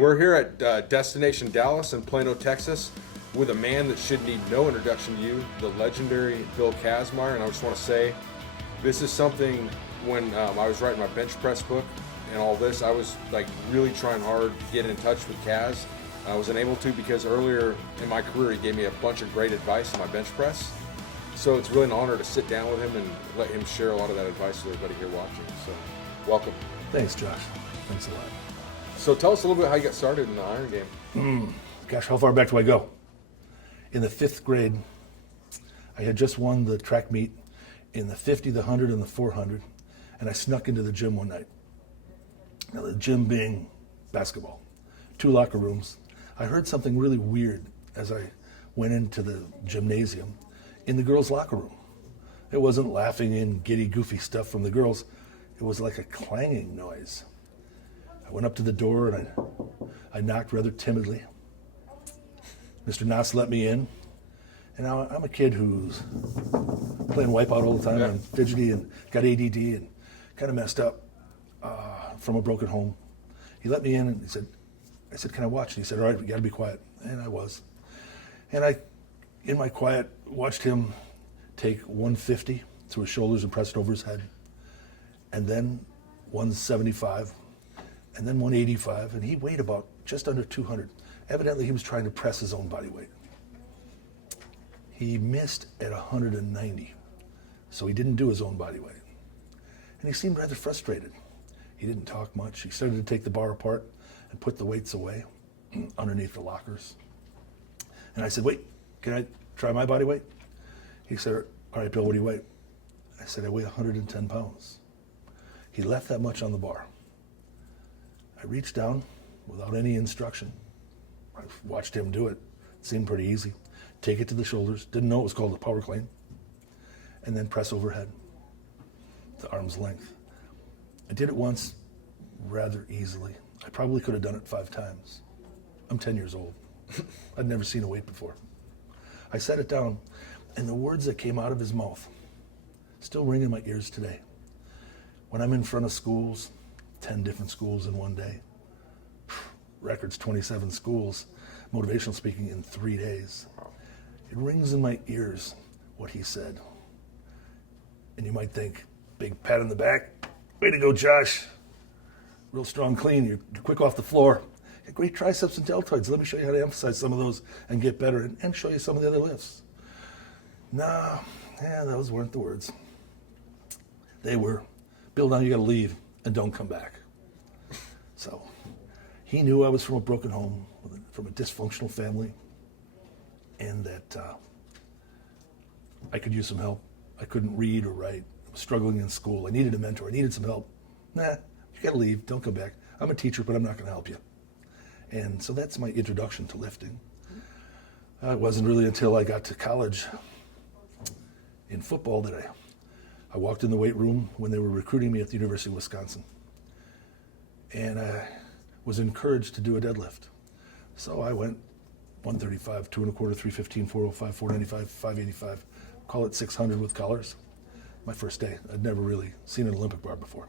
We're here at Destination Dallas in Plano, Texas, with a man that should need no introduction to you, the legendary Bill Kazmaier. And I just want to say, this is something when I was writing my bench press book and all this, I was like really trying hard to get in touch with Kaz. I wasn't able to because earlier in my career he gave me a bunch of great advice on my bench press. So it's really an honor to sit down with him and let him share a lot of that advice with everybody here watching. So welcome. Thanks, Josh. Thanks a lot. So tell us a little bit how you got started in the iron game. Gosh, how far back do I go? In the 5th grade, I had just won the track meet in the 50, the 100, and the 400, and I snuck into the gym one night. Now, the gym being basketball, 2 locker rooms. I heard something really weird as I went into the gymnasium in the girls' locker room. It wasn't laughing and giddy, goofy stuff from the girls. It was like a clanging noise. I went up to the door and I knocked rather timidly. Mr. Noss let me in. And now I'm a kid who's playing Wipeout all the time. I'm fidgety and got ADD and kind of messed up from a broken home. He let me in and I said, can I watch? And he said, all right, we got to be quiet. And I was. And I, in my quiet, watched him take 150 to his shoulders and press it over his head. And then 175. And then 185. And he weighed about just under 200. Evidently, he was trying to press his own body weight. He missed at 190. So he didn't do his own body weight. And he seemed rather frustrated. He didn't talk much. He started to take the bar apart and put the weights away underneath the lockers. And I said, wait, can I try my body weight? He said, all right, Bill, what do you weigh? I said, I weigh 110 pounds. He left that much on the bar. I reached down without any instruction. I watched him do it. It seemed pretty easy. Take it to the shoulders. Didn't know it was called a power clean. And then press overhead to arm's length. I did it once rather easily. I probably could have done it 5 times. I'm 10 years old. I'd never seen a weight before. I set it down, and the words that came out of his mouth still ring in my ears today. When I'm in front of schools, 10 different schools in one day, records 27 schools, motivational speaking in 3 days. It rings in my ears what he said. And you might think, big pat on the back, way to go, Josh. Real strong clean, you're quick off the floor. Great triceps and deltoids. Let me show you how to emphasize some of those and get better and show you some of the other lifts. Those weren't the words. They were, Bill, now you gotta leave and don't come back. So he knew I was from a broken home, from a dysfunctional family, and that I could use some help. I couldn't read or write. I was struggling in school. I needed a mentor. I needed some help. You gotta leave, don't come back. I'm a teacher, but I'm not gonna help you. And so that's my introduction to lifting. It wasn't really until I got to college in football that I walked in the weight room when they were recruiting me at the University of Wisconsin. And I was encouraged to do a deadlift. So I went 135, 2 1/4, 315, 405, 495, 585, call it 600 with collars. My first day. I'd never really seen an Olympic bar before.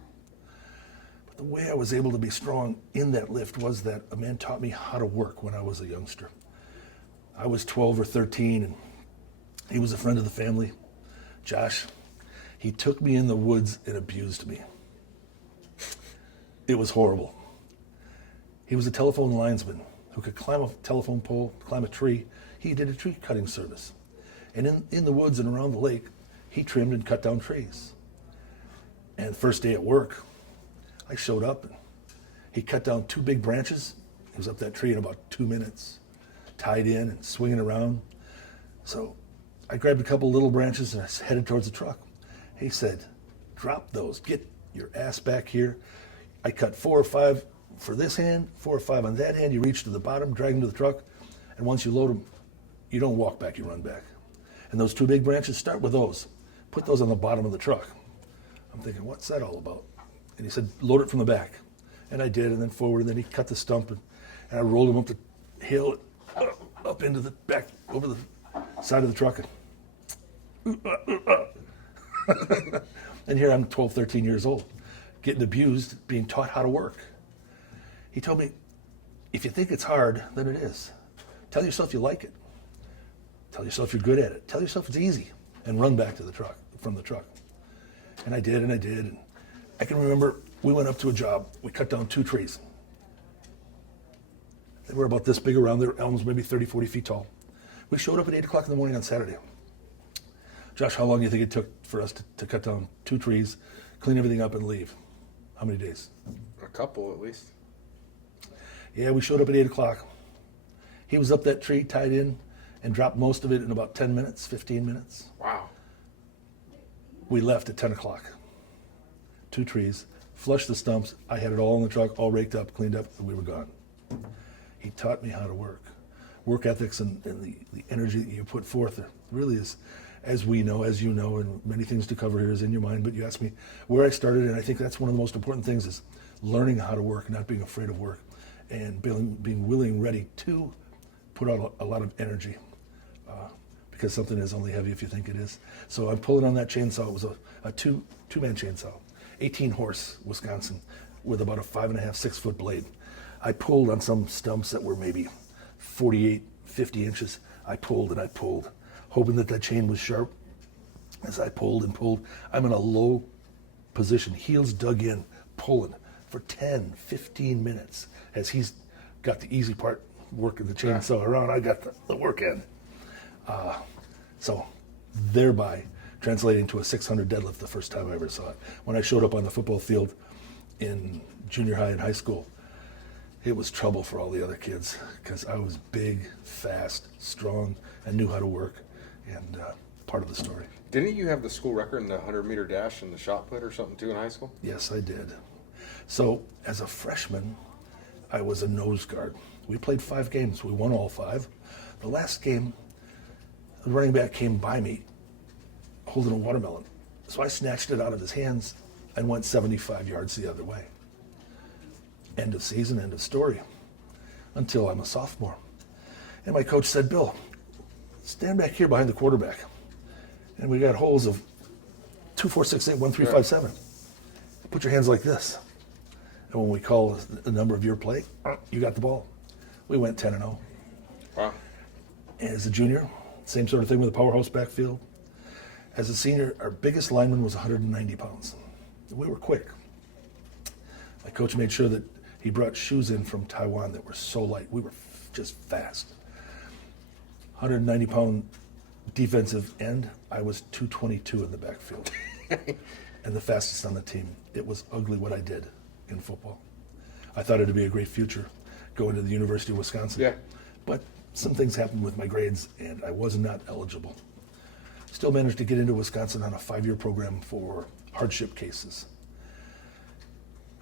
But the way I was able to be strong in that lift was that a man taught me how to work when I was a youngster. I was 12 or 13 and he was a friend of the family, Josh. He took me in the woods and abused me. It was horrible. He was a telephone linesman who could climb a telephone pole, climb a tree. He did a tree cutting service. And in the woods and around the lake, he trimmed and cut down trees. And first day at work, I showed up and he cut down 2 big branches. He was up that tree in about 2 minutes, tied in and swinging around. So I grabbed a couple little branches and I headed towards the truck. He said, drop those, get your ass back here. I cut 4 or 5 for this hand, 4 or 5 on that hand. You reach to the bottom, drag them to the truck, and once you load them, you don't walk back, you run back. And those 2 big branches, start with those. Put those on the bottom of the truck. I'm thinking, what's that all about? And he said, load it from the back. And I did, and then forward, and then he cut the stump, and I rolled him up the hill, up into the back, over the side of the truck. And here I'm 12, 13 years old, getting abused, being taught how to work. He told me, if you think it's hard, then it is. Tell yourself you like it. Tell yourself you're good at it. Tell yourself it's easy, and run back to the truck, from the truck. And I did, and I did. And I can remember we went up to a job. We cut down 2 trees. They were about this big around. Their elms maybe 30, 40 feet tall. We showed up at 8 o'clock in the morning on Saturday. Josh, how long do you think it took for us to cut down 2 trees, clean everything up, and leave? How many days? A couple, at least. Yeah, we showed up at 8 o'clock. He was up that tree, tied in, and dropped most of it in about 10 minutes, 15 minutes. Wow. We left at 10 o'clock. 2 trees, flushed the stumps. I had it all in the truck, all raked up, cleaned up, and we were gone. He taught me how to work. Work ethics and the energy that you put forth really is, as we know, as you know, and many things to cover here is in your mind, but you asked me where I started, and I think that's one of the most important things is learning how to work, not being afraid of work, and being willing, ready to put out a lot of energy, because something is only heavy if you think it is. So I'm pulling on that chainsaw. It was a two-man chainsaw, 18-horse Wisconsin, with about a 5.5, 6 foot blade. I pulled on some stumps that were maybe 48, 50 inches. I pulled and I pulled, hoping that chain was sharp. As I pulled and pulled, I'm in a low position, heels dug in, pulling for 10, 15 minutes. As he's got the easy part, working the chainsaw around, I got the work end. So thereby translating to a 600 deadlift the first time I ever saw it. When I showed up on the football field in junior high and high school, it was trouble for all the other kids because I was big, fast, strong, and knew how to work, and part of the story. Didn't you have the school record in the 100-meter dash and the shot put or something too in high school? Yes, I did. So as a freshman, I was a nose guard. We played 5 games. We won all 5. The last game, the running back came by me holding a watermelon. So I snatched it out of his hands and went 75 yards the other way. End of season, end of story, until I'm a sophomore. And my coach said, Bill, stand back here behind the quarterback. And we got holes of 2, 4, 6, 8, 1, 3, 5, 7. Put your hands like this. And when we call the number of your play, you got the ball. We went 10-0. Wow. As a junior, same sort of thing with a powerhouse backfield. As a senior, our biggest lineman was 190 pounds. We were quick. My coach made sure that he brought shoes in from Taiwan that were so light. We were just fast. 190-pound defensive end. I was 222 in the backfield. And the fastest on the team. It was ugly what I did in football. I thought it'd be a great future going to the University of Wisconsin. Yeah. But some things happened with my grades, and I was not eligible. Still managed to get into Wisconsin on a 5-year program for hardship cases.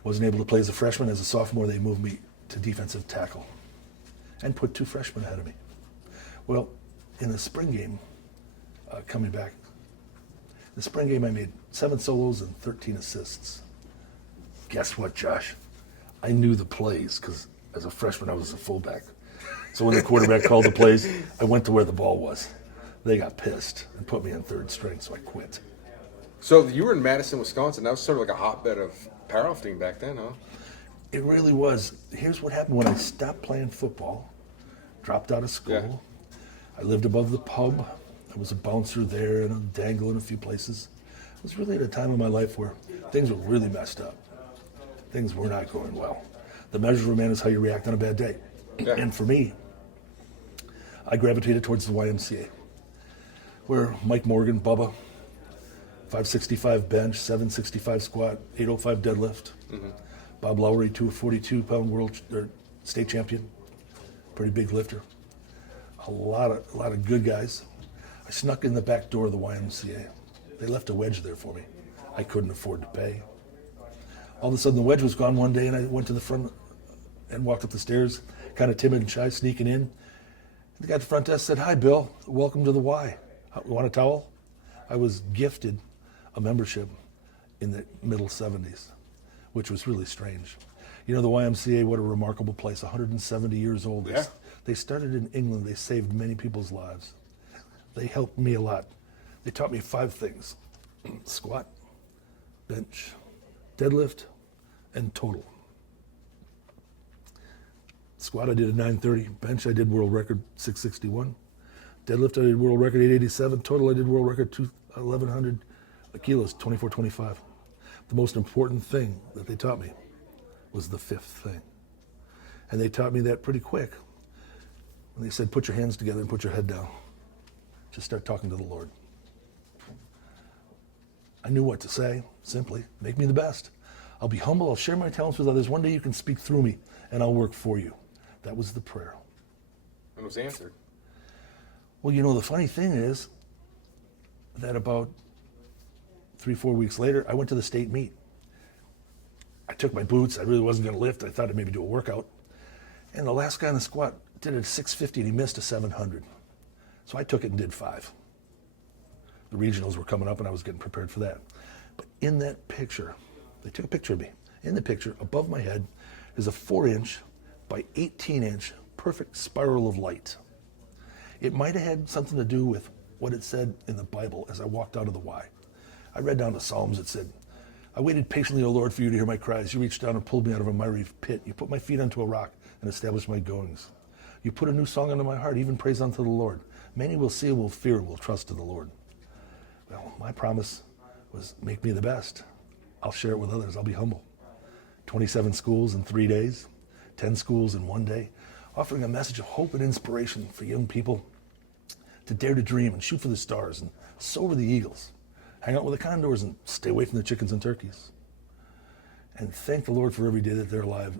Wasn't able to play as a freshman. As a sophomore, they moved me to defensive tackle and put 2 freshmen ahead of me. Well, in the spring game, coming back, the spring game I made 7 solos and 13 assists. Guess what, Josh? I knew the plays because as a freshman, I was a fullback. So when the quarterback called the plays, I went to where the ball was. They got pissed and put me in 3rd string, so I quit. So you were in Madison, Wisconsin. That was sort of like a hotbed of powerlifting back then, huh? It really was. Here's what happened when I stopped playing football, dropped out of school. Yeah. I lived above the pub. I was a bouncer there and a dangle in a few places. It was really at a time in my life where things were really messed up. Things were not going well. The measure of a man is how you react on a bad day. Yeah. And for me, I gravitated towards the YMCA, where Mike Morgan, Bubba, 565 bench, 765 squat, 805 deadlift. Mm-hmm. Bob Lowry, 242-pound world or state champion, pretty big lifter. A lot of good guys. I snuck in the back door of the YMCA. They left a wedge there for me. I couldn't afford to pay. All of a sudden, the wedge was gone one day, and I went to the front and walked up the stairs, kind of timid and shy, sneaking in. The guy at the front desk said, "Hi, Bill. Welcome to the Y. Want a towel?" I was gifted a membership in the middle 70s, which was really strange. You know, the YMCA, what a remarkable place, 170 years old. Yeah. They started in England. They saved many people's lives. They helped me a lot. They taught me 5 things: squat, bench, deadlift, and total. Squat I did at 930. Bench I did world record 661. Deadlift I did world record 887. Total I did world record 1100 kilos, 2425. The most important thing that they taught me was the fifth thing. And they taught me that pretty quick. And they said, put your hands together and put your head down. Just start talking to the Lord. I knew what to say, simply, make me the best. I'll be humble, I'll share my talents with others. One day you can speak through me, and I'll work for you. That was the prayer. And it was answered. Well, you know, the funny thing is that about 3-4 weeks later, I went to the state meet. I took my boots, I really wasn't gonna lift, I thought I'd maybe do a workout. And the last guy in the squat did it at 650 and he missed a 700. So I took it and did 5. The regionals were coming up and I was getting prepared for that. But in that picture, they took a picture of me. In the picture, above my head, is a 4-inch by 18-inch perfect spiral of light. It might have had something to do with what it said in the Bible as I walked out of the Y. I read down the Psalms. It said, I waited patiently, O Lord, for you to hear my cries. You reached down and pulled me out of a miry pit. You put my feet onto a rock and established my goings. You put a new song into my heart, even praise unto the Lord. Many will see and will fear and will trust in the Lord. Well, my promise was make me the best. I'll share it with others. I'll be humble. 27 schools in 3 days, 10 schools in 1 day, offering a message of hope and inspiration for young people to dare to dream and shoot for the stars and soar for the eagles, hang out with the condors and stay away from the chickens and turkeys. And thank the Lord for every day that they're alive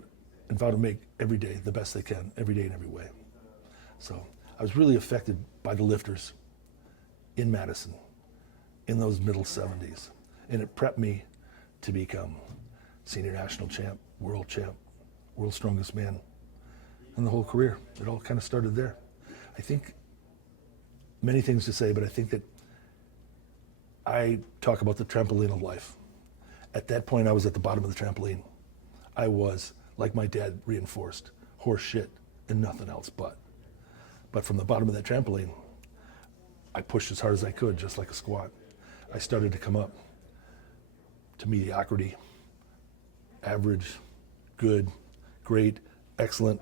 and vow to make every day the best they can, every day in every way. So I was really affected by the lifters in Madison in those middle 70s. And it prepped me to become senior national champ, world's strongest man, and the whole career. It all kind of started there. I think many things to say, but I think that I talk about the trampoline of life. At that point, I was at the bottom of the trampoline. I was, like my dad reinforced, horse shit and nothing else but. But from the bottom of that trampoline, I pushed as hard as I could, just like a squat. I started to come up to mediocrity, average, good, great, excellent,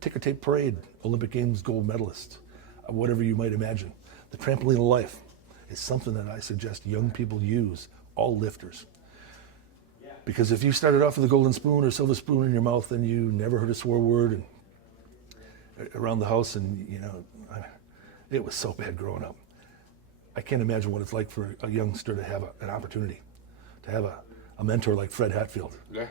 ticker tape parade, Olympic Games gold medalist, whatever you might imagine. The trampoline of life is something that I suggest young people use, all lifters. Because if you started off with a golden spoon or silver spoon in your mouth and you never heard a swear word and around the house, and you know, it was so bad growing up. I can't imagine what it's like for a youngster to have an opportunity, to have a mentor like Fred Hatfield. Yeah.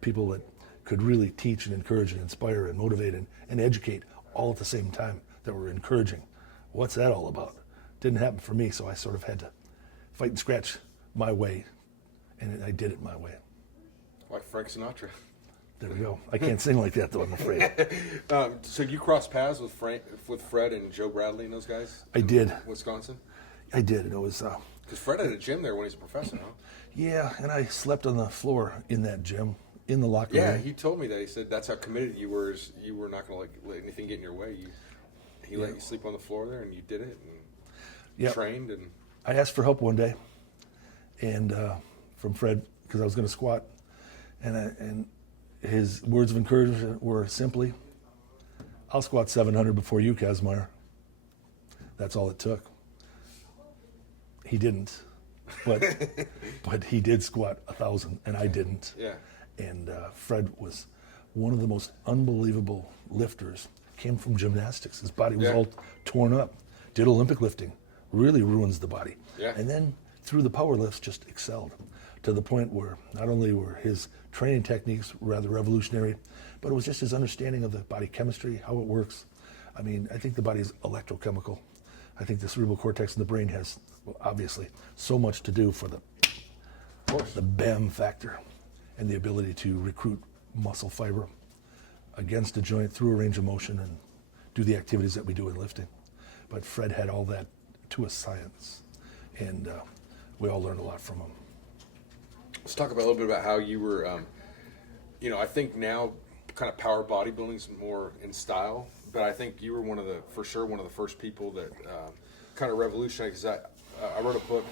People that could really teach and encourage and inspire and motivate and educate all at the same time, that were encouraging. What's that all about? Didn't happen for me, so I sort of had to fight and scratch my way, and I did it my way. Like Frank Sinatra. There we go. I can't sing like that, though, I'm afraid. So you crossed paths with Fred and Joe Bradley and those guys? I did. Wisconsin? I did, and it was... Because Fred had a gym there when he's a professor, huh? Yeah, and I slept on the floor in that gym, in the locker room. Yeah, he told me that. He said that's how committed you were. Is you were not going to let anything get in your way. He let you sleep on the floor there, and you did it, and trained. And I asked for help one day, and from Fred, because I was going to squat, and his words of encouragement were simply, "I'll squat 700 before you, Kazmaier." That's all it took. He didn't, but he did squat 1,000, and I didn't. Yeah. And Fred was one of the most unbelievable lifters. Came from gymnastics. His body was all torn up. Did Olympic lifting. Really ruins the body. Yeah. And then through the power lifts, just excelled to the point where not only were his training techniques rather revolutionary, but it was just his understanding of the body chemistry, how it works. I mean, I think the body is electrochemical. I think the cerebral cortex in the brain has, well, obviously, so much to do for the BAM factor and the ability to recruit muscle fiber against a joint through a range of motion and do the activities that we do in lifting. But Fred had all that to a science, and we all learned a lot from him. Let's talk about a little bit about how you were, I think now kind of power bodybuilding is more in style, but I think you were for sure one of the first people that kind of revolutionized, because I wrote a book.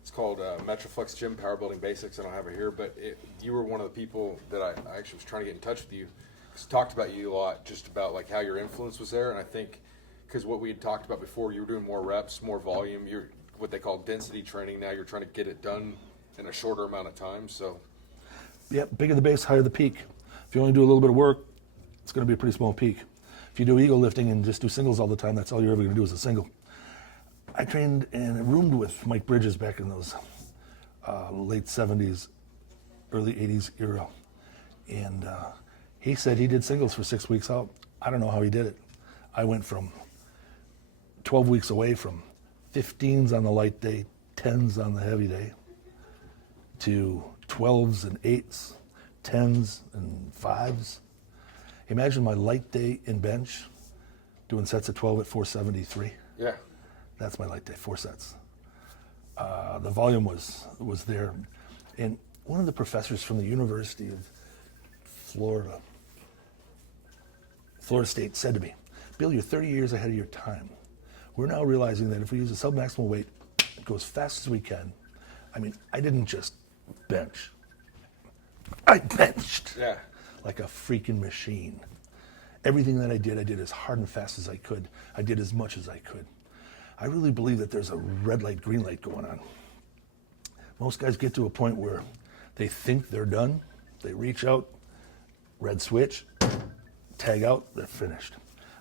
It's called Metroflex Gym Power Building Basics. I don't have it here, but you were one of the people that I actually was trying to get in touch with you talked about you a lot, just about like how your influence was there, and I think because what we had talked about before, you were doing more reps, more volume. You're what they call density training now. You're trying to get it done in a shorter amount of time. So, yeah, bigger the base, higher the peak. If you only do a little bit of work, it's going to be a pretty small peak. If you do ego lifting and just do singles all the time, that's all you're ever going to do is a single. I trained and roomed with Mike Bridges back in those late 70s, early 80s era. And he said he did singles for 6 weeks out. I don't know how he did it. I went from 12 weeks away from 15s on the light day, 10s on the heavy day, to 12s and 8s, 10s and 5s. Imagine my light day in bench, doing sets of 12 at 473. yeah. That's my light day, 4 sets. The volume was there. And one of the professors from the University of Florida State said to me, Bill, you're 30 years ahead of your time. We're now realizing that if we use a sub-maximal weight, go as fast as we can. I mean, I didn't just bench. I benched like a freaking machine. Everything that I did as hard and fast as I could. I did as much as I could. I really believe that there's a red light, green light going on. Most guys get to a point where they think they're done. They reach out, red switch, tag out, they're finished.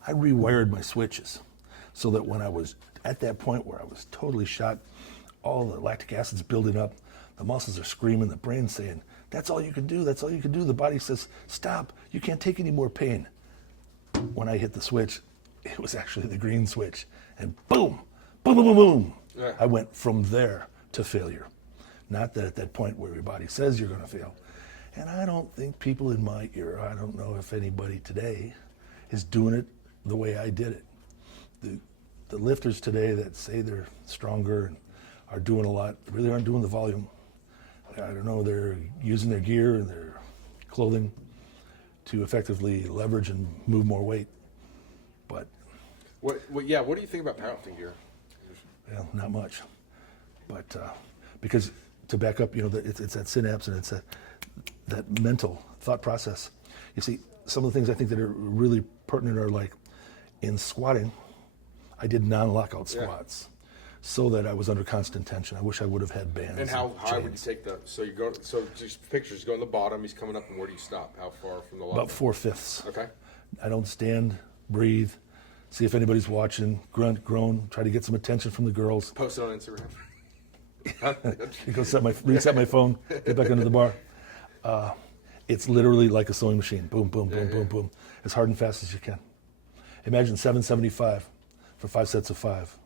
I rewired my switches so that when I was at that point where I was totally shot, all the lactic acid's building up, the muscles are screaming, the brain's saying, that's all you can do, that's all you can do. The body says, stop, you can't take any more pain. When I hit the switch, it was actually the green switch. And boom, boom, boom, boom, boom. Yeah. I went from there to failure. Not that at that point where your body says you're going to fail. And I don't think people in my era, I don't know if anybody today is doing it the way I did it. The lifters today that say they're stronger and are doing a lot really aren't doing the volume. I don't know, they're using their gear and their clothing to effectively leverage and move more weight. But What do you think about powerlifting gear? well, not much. But because to back up, it's that synapse and it's that mental thought process. You see, some of the things I think that are really pertinent are like in squatting, I did non-lockout squats so that I was under constant tension. I wish I would have had bands. And how high would you chains. take so just pictures, go on the bottom, he's coming up, and where do you stop? How far from the About level? 4/5. Okay. I don't stand, breathe, see if anybody's watching, grunt, groan, try to get some attention from the girls. Post it on Instagram. Go reset my phone, get back into the bar. It's literally like a sewing machine. Boom, boom, boom, boom, boom. As hard and fast as you can. Imagine 775 for 5 sets of 5.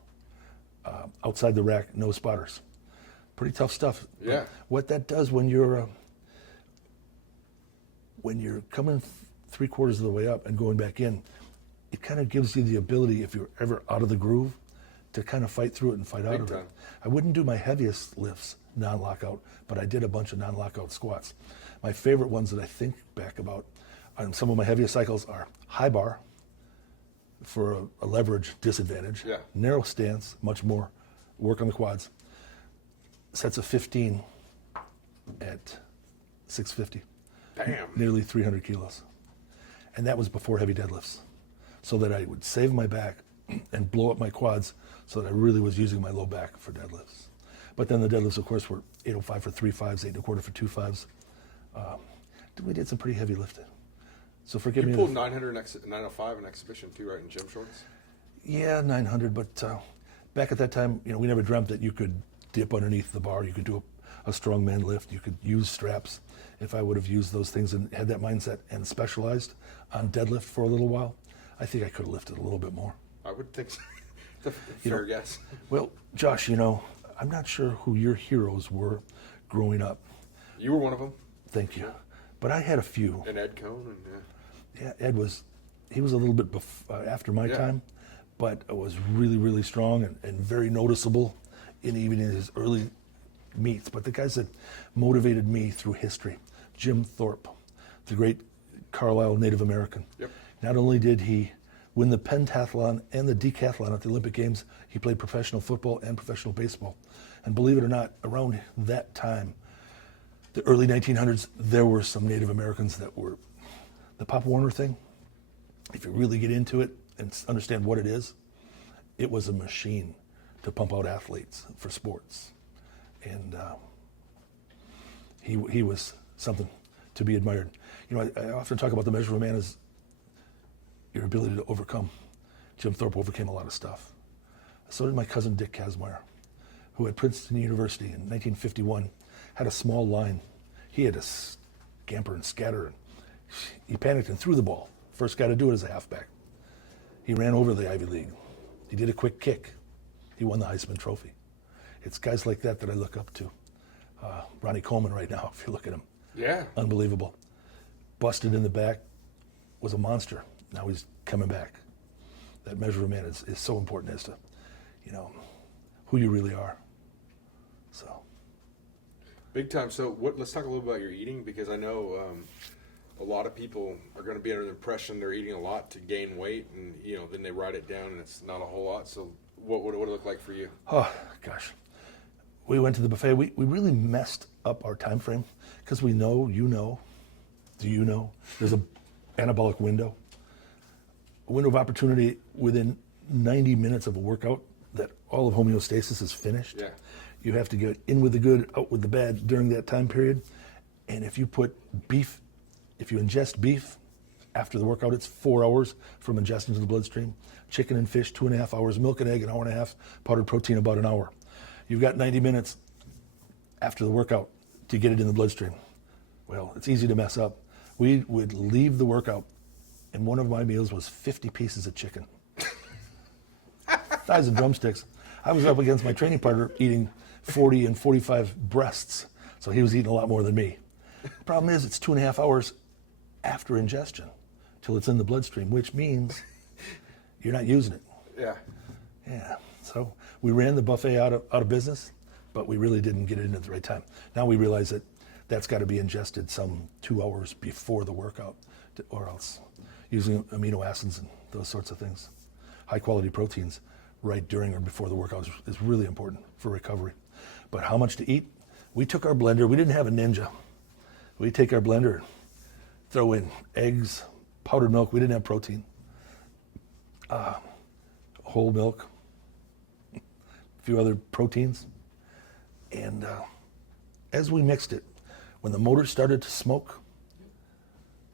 Outside the rack, no spotters. Pretty tough stuff. Yeah. What that does when you're coming 3/4 of the way up and going back in, it kind of gives you the ability, if you're ever out of the groove, to kind of fight through it and fight out Big of time. it. I wouldn't do my heaviest lifts non-lockout, but I did a bunch of non-lockout squats. My favorite ones that I think back about on some of my heaviest cycles are high bar for a leverage disadvantage, Yeah. narrow stance, much more work on the quads, sets of 15 at 650, Bam. nearly 300 kilos. And that was before heavy deadlifts, so that I would save my back and blow up my quads so that I really was using my low back for deadlifts. But then the deadlifts, of course, were 805 for 3 5s, 8 1/4 for 2 5s. We did some pretty heavy lifting. So forgive me. You pulled 905 in exhibition too, right, in gym shorts? Yeah, 900, but back at that time, we never dreamt that you could dip underneath the bar. You could do a strongman lift. You could use straps. If I would have used those things and had that mindset and specialized on deadlift for a little while, I think I could have lifted a little bit more. I would think so. Fair guess. Well, Josh, I'm not sure who your heroes were growing up. You were one of them. Thank you. But I had a few. And Ed Cohn. And, Yeah, Ed he was a little bit after my time, but was really, really strong and very noticeable even in his early meets. But the guys that motivated me through history, Jim Thorpe, the great Carlisle Native American. Yep. Not only did he win the pentathlon and the decathlon at the Olympic Games, he played professional football and professional baseball. And believe it or not, around that time, the early 1900s, there were some Native Americans that The Pop Warner thing, if you really get into it and understand what it is, it was a machine to pump out athletes for sports. And he was something to be admired. You know, I often talk about the measure of a man as your ability to overcome. Jim Thorpe overcame a lot of stuff. So did my cousin Dick Kazmaier, who at Princeton University in 1951 had a small line. He had to scamper and scatter. He panicked and threw the ball. First guy to do it as a halfback. He ran over the Ivy League. He did a quick kick. He won the Heisman Trophy. It's guys like that I look up to. Ronnie Coleman right now, if you look at him. Yeah. Unbelievable. Busted in the back, was a monster. Now he's coming back. That measure of a man is so important as to, you know, who you really are. So. Big time. So let's talk a little about your eating, because I know a lot of people are going to be under the impression they're eating a lot to gain weight, and you know, then they write it down and it's not a whole lot. So what would it look like for you? Oh gosh, we went to the buffet. We really messed up our time frame because we know, do you know, there's a anabolic window, a window of opportunity within 90 minutes of a workout that all of homeostasis is finished. Yeah. You have to get in with the good, out with the bad during that time period. And if you put beef, if you ingest beef after the workout, it's 4 hours from ingestion to the bloodstream. Chicken and fish, 2.5 hours. Milk and egg, 1.5 hours. Powdered protein, about an hour. You've got 90 minutes after the workout to get it in the bloodstream. Well, it's easy to mess up. We would leave the workout, and one of my meals was 50 pieces of chicken. Thighs and drumsticks. I was up against my training partner eating 40 and 45 breasts, so he was eating a lot more than me. The problem is it's 2.5 hours after ingestion till it's in the bloodstream, which means you're not using it. Yeah. Yeah. So we ran the buffet out of business, but we really didn't get it in at the right time. Now we realize that that's got to be ingested some 2 hours before the workout, or else using amino acids and those sorts of things. High quality proteins right during or before the workout is really important for recovery. But how much to eat? We took our blender. We didn't have a Ninja. We take our blender, throw in eggs, powdered milk. We didn't have protein. Whole milk, a few other proteins. And as we mixed it, when the motor started to smoke,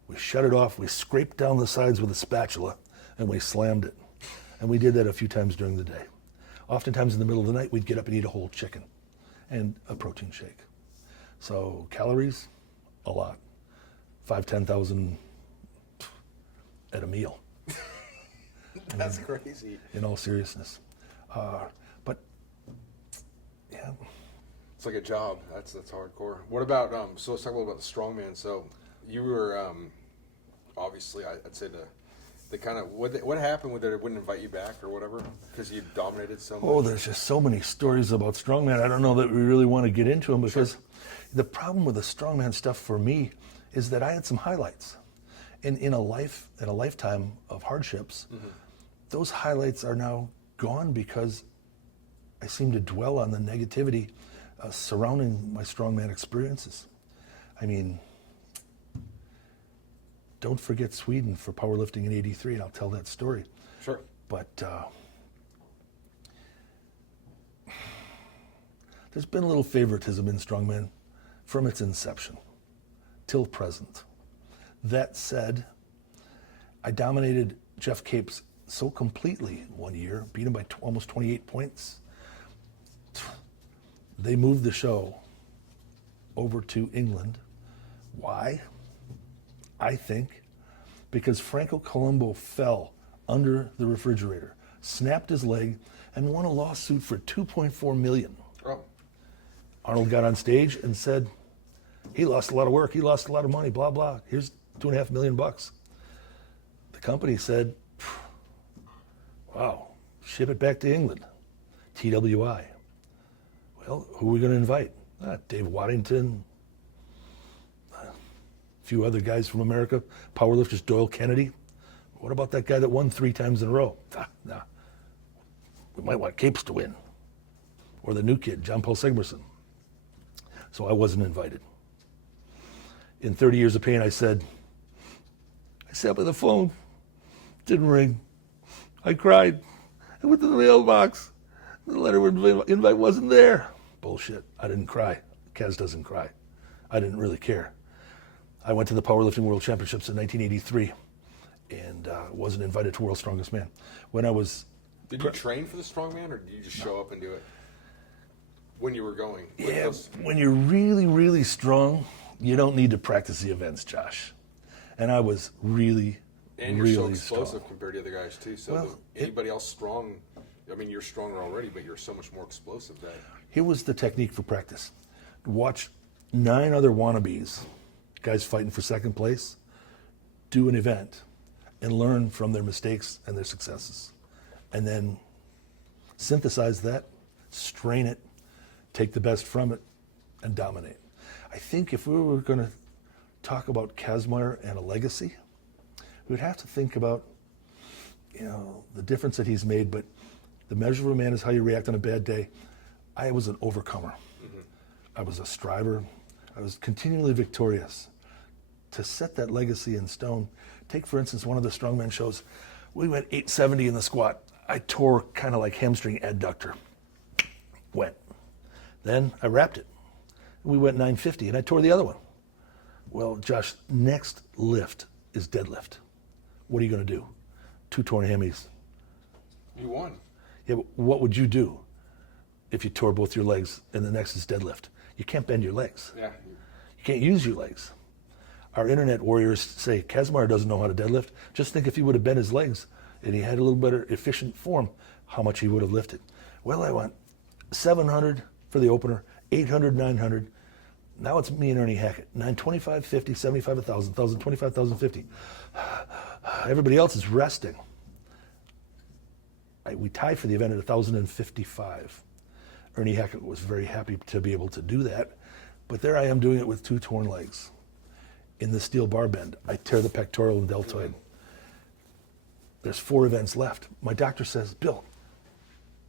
we shut it off. We scraped down the sides with a spatula and we slammed it. And we did that a few times during the day. Oftentimes in the middle of the night, we'd get up and eat a whole chicken and a protein shake. So calories, a lot. 5,000-10,000 at a meal. That's crazy. In all seriousness. But, yeah. It's like a job. That's hardcore. What about, so let's talk a little about the strongman. So you were, obviously, I'd say the kind of, what happened with it? It wouldn't invite you back or whatever because you dominated so much? Oh, there's just so many stories about strongman. I don't know that we really want to get into them because Sure. The problem with the strongman stuff for me is that I had some highlights. In a lifetime of hardships, mm-hmm. Those highlights are now gone because I seem to dwell on the negativity surrounding my strongman experiences. I mean, don't forget Sweden for powerlifting in '83, and I'll tell that story. Sure. But there's been a little favoritism in strongman from its inception till present. That said, I dominated Jeff Capes so completely one year, beat him by almost 28 points. They moved the show over to England. Why? I think because Franco Colombo fell under the refrigerator, snapped his leg, and won a lawsuit for $2.4 million. Oh. Arnold got on stage and said, he lost a lot of work, he lost a lot of money, blah, blah. Here's $2.5 million. The company said, wow, ship it back to England. TWI. Well, who are we going to invite? Dave Waddington, a few other guys from America, powerlifters, Doyle Kennedy. What about that guy that won 3 times in a row? Nah. We might want Capes to win. Or the new kid, John Paul Sigmarsson. So I wasn't invited. In 30 Years of Pain, I said, sat by the phone. Didn't ring. I cried. I went to the mailbox. The letter invite wasn't there. Bullshit. I didn't cry. Kaz doesn't cry. I didn't really care. I went to the Powerlifting World Championships in 1983 and wasn't invited to World's Strongest Man. When I was... Did you train for the Strongman, or did you just show up and do it when you were going? Yeah, when you're really, really strong, you don't need to practice the events, Josh. And I was really, and you're really so explosive strong. compared to the other guys, too. So Well, anybody else strong, I mean, you're stronger already, but you're so much more explosive. Here was the technique for practice. Watch 9 other wannabes, guys fighting for second place, do an event and learn from their mistakes and their successes. And then synthesize that, strain it, take the best from it, and dominate. I think if we were going to talk about Kazmaier and a legacy, we would have to think about, the difference that he's made, but the measure of a man is how you react on a bad day. I was an overcomer. Mm-hmm. I was a striver. I was continually victorious. To set that legacy in stone, take, for instance, one of the strongman shows. We went 870 in the squat. I tore kind of like hamstring adductor. Went. Then I wrapped it. We went 950, and I tore the other one. Well, Josh, next lift is deadlift. What are you going to do? 2 torn hammies. You won. Yeah, but what would you do if you tore both your legs and the next is deadlift? You can't bend your legs. Yeah. You can't use your legs. Our internet warriors say Kazmaier doesn't know how to deadlift. Just think if he would have bent his legs and he had a little better efficient form, how much he would have lifted. Well, I went 700 for the opener, 800, 900. Now it's me and Ernie Hackett. 925, 50, 75, 1,000, 1,000, 25,000, 50. Everybody else is resting. We tied for the event at 1,055. Ernie Hackett was very happy to be able to do that. But there I am doing it with 2 torn legs. In the steel bar bend, I tear the pectoral and deltoid. There's 4 events left. My doctor says, Bill,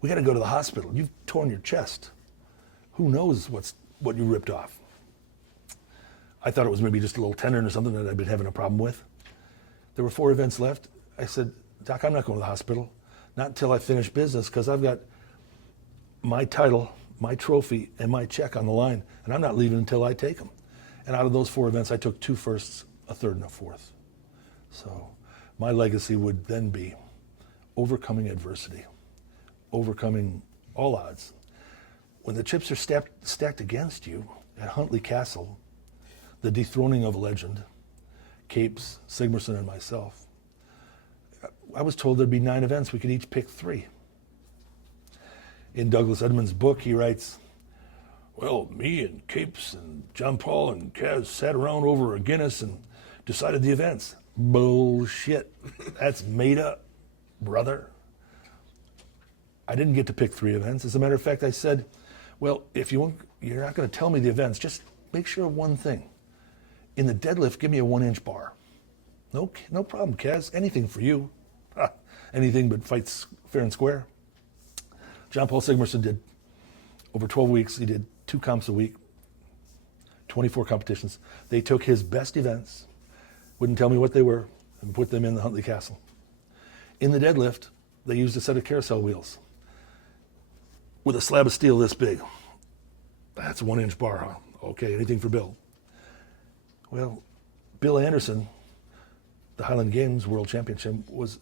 we got to go to the hospital. You've torn your chest. Who knows what you ripped off? I thought it was maybe just a little tendon or something that I'd been having a problem with. There were 4 events left. I said, Doc, I'm not going to the hospital. Not until I finish business, because I've got my title, my trophy, and my check on the line, and I'm not leaving until I take them. And out of those 4 events, I took 2 firsts, a third, and a fourth. So my legacy would then be overcoming adversity, overcoming all odds. When the chips are stacked against you at Huntley Castle, the dethroning of a legend, Capes, Sigmarsson, and myself, I was told there'd be 9 events. We could each pick 3. In Douglas Edmonds' book, he writes, well, me and Capes and John Paul and Kaz sat around over a Guinness and decided the events. Bullshit. That's made up, brother. I didn't get to pick 3 events. As a matter of fact, I said, well, if you're not going to tell me the events, just make sure of one thing. In the deadlift, give me a 1-inch bar. No problem, Kaz. Anything for you. Anything but fights fair and square. John Paul Sigmarsson did, over 12 weeks, he did 2 comps a week, 24 competitions. They took his best events, wouldn't tell me what they were, and put them in the Huntley Castle. In the deadlift, they used a set of carousel wheels with a slab of steel this big. That's a 1-inch bar, huh? Okay, anything for Bill. Well, Bill Anderson, the Highland Games World Champion was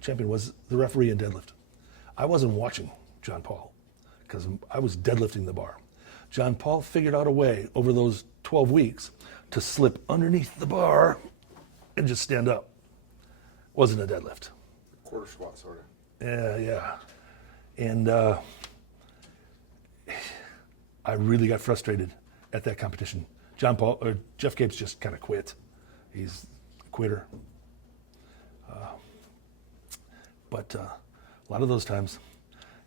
the referee in deadlift. I wasn't watching John Paul because I was deadlifting the bar. John Paul figured out a way over those 12 weeks to slip underneath the bar and just stand up. Wasn't a deadlift. Quarter squat, sort of. Yeah. And I really got frustrated at that competition. Jeff Capes just kind of quit. He's a quitter. But a lot of those times,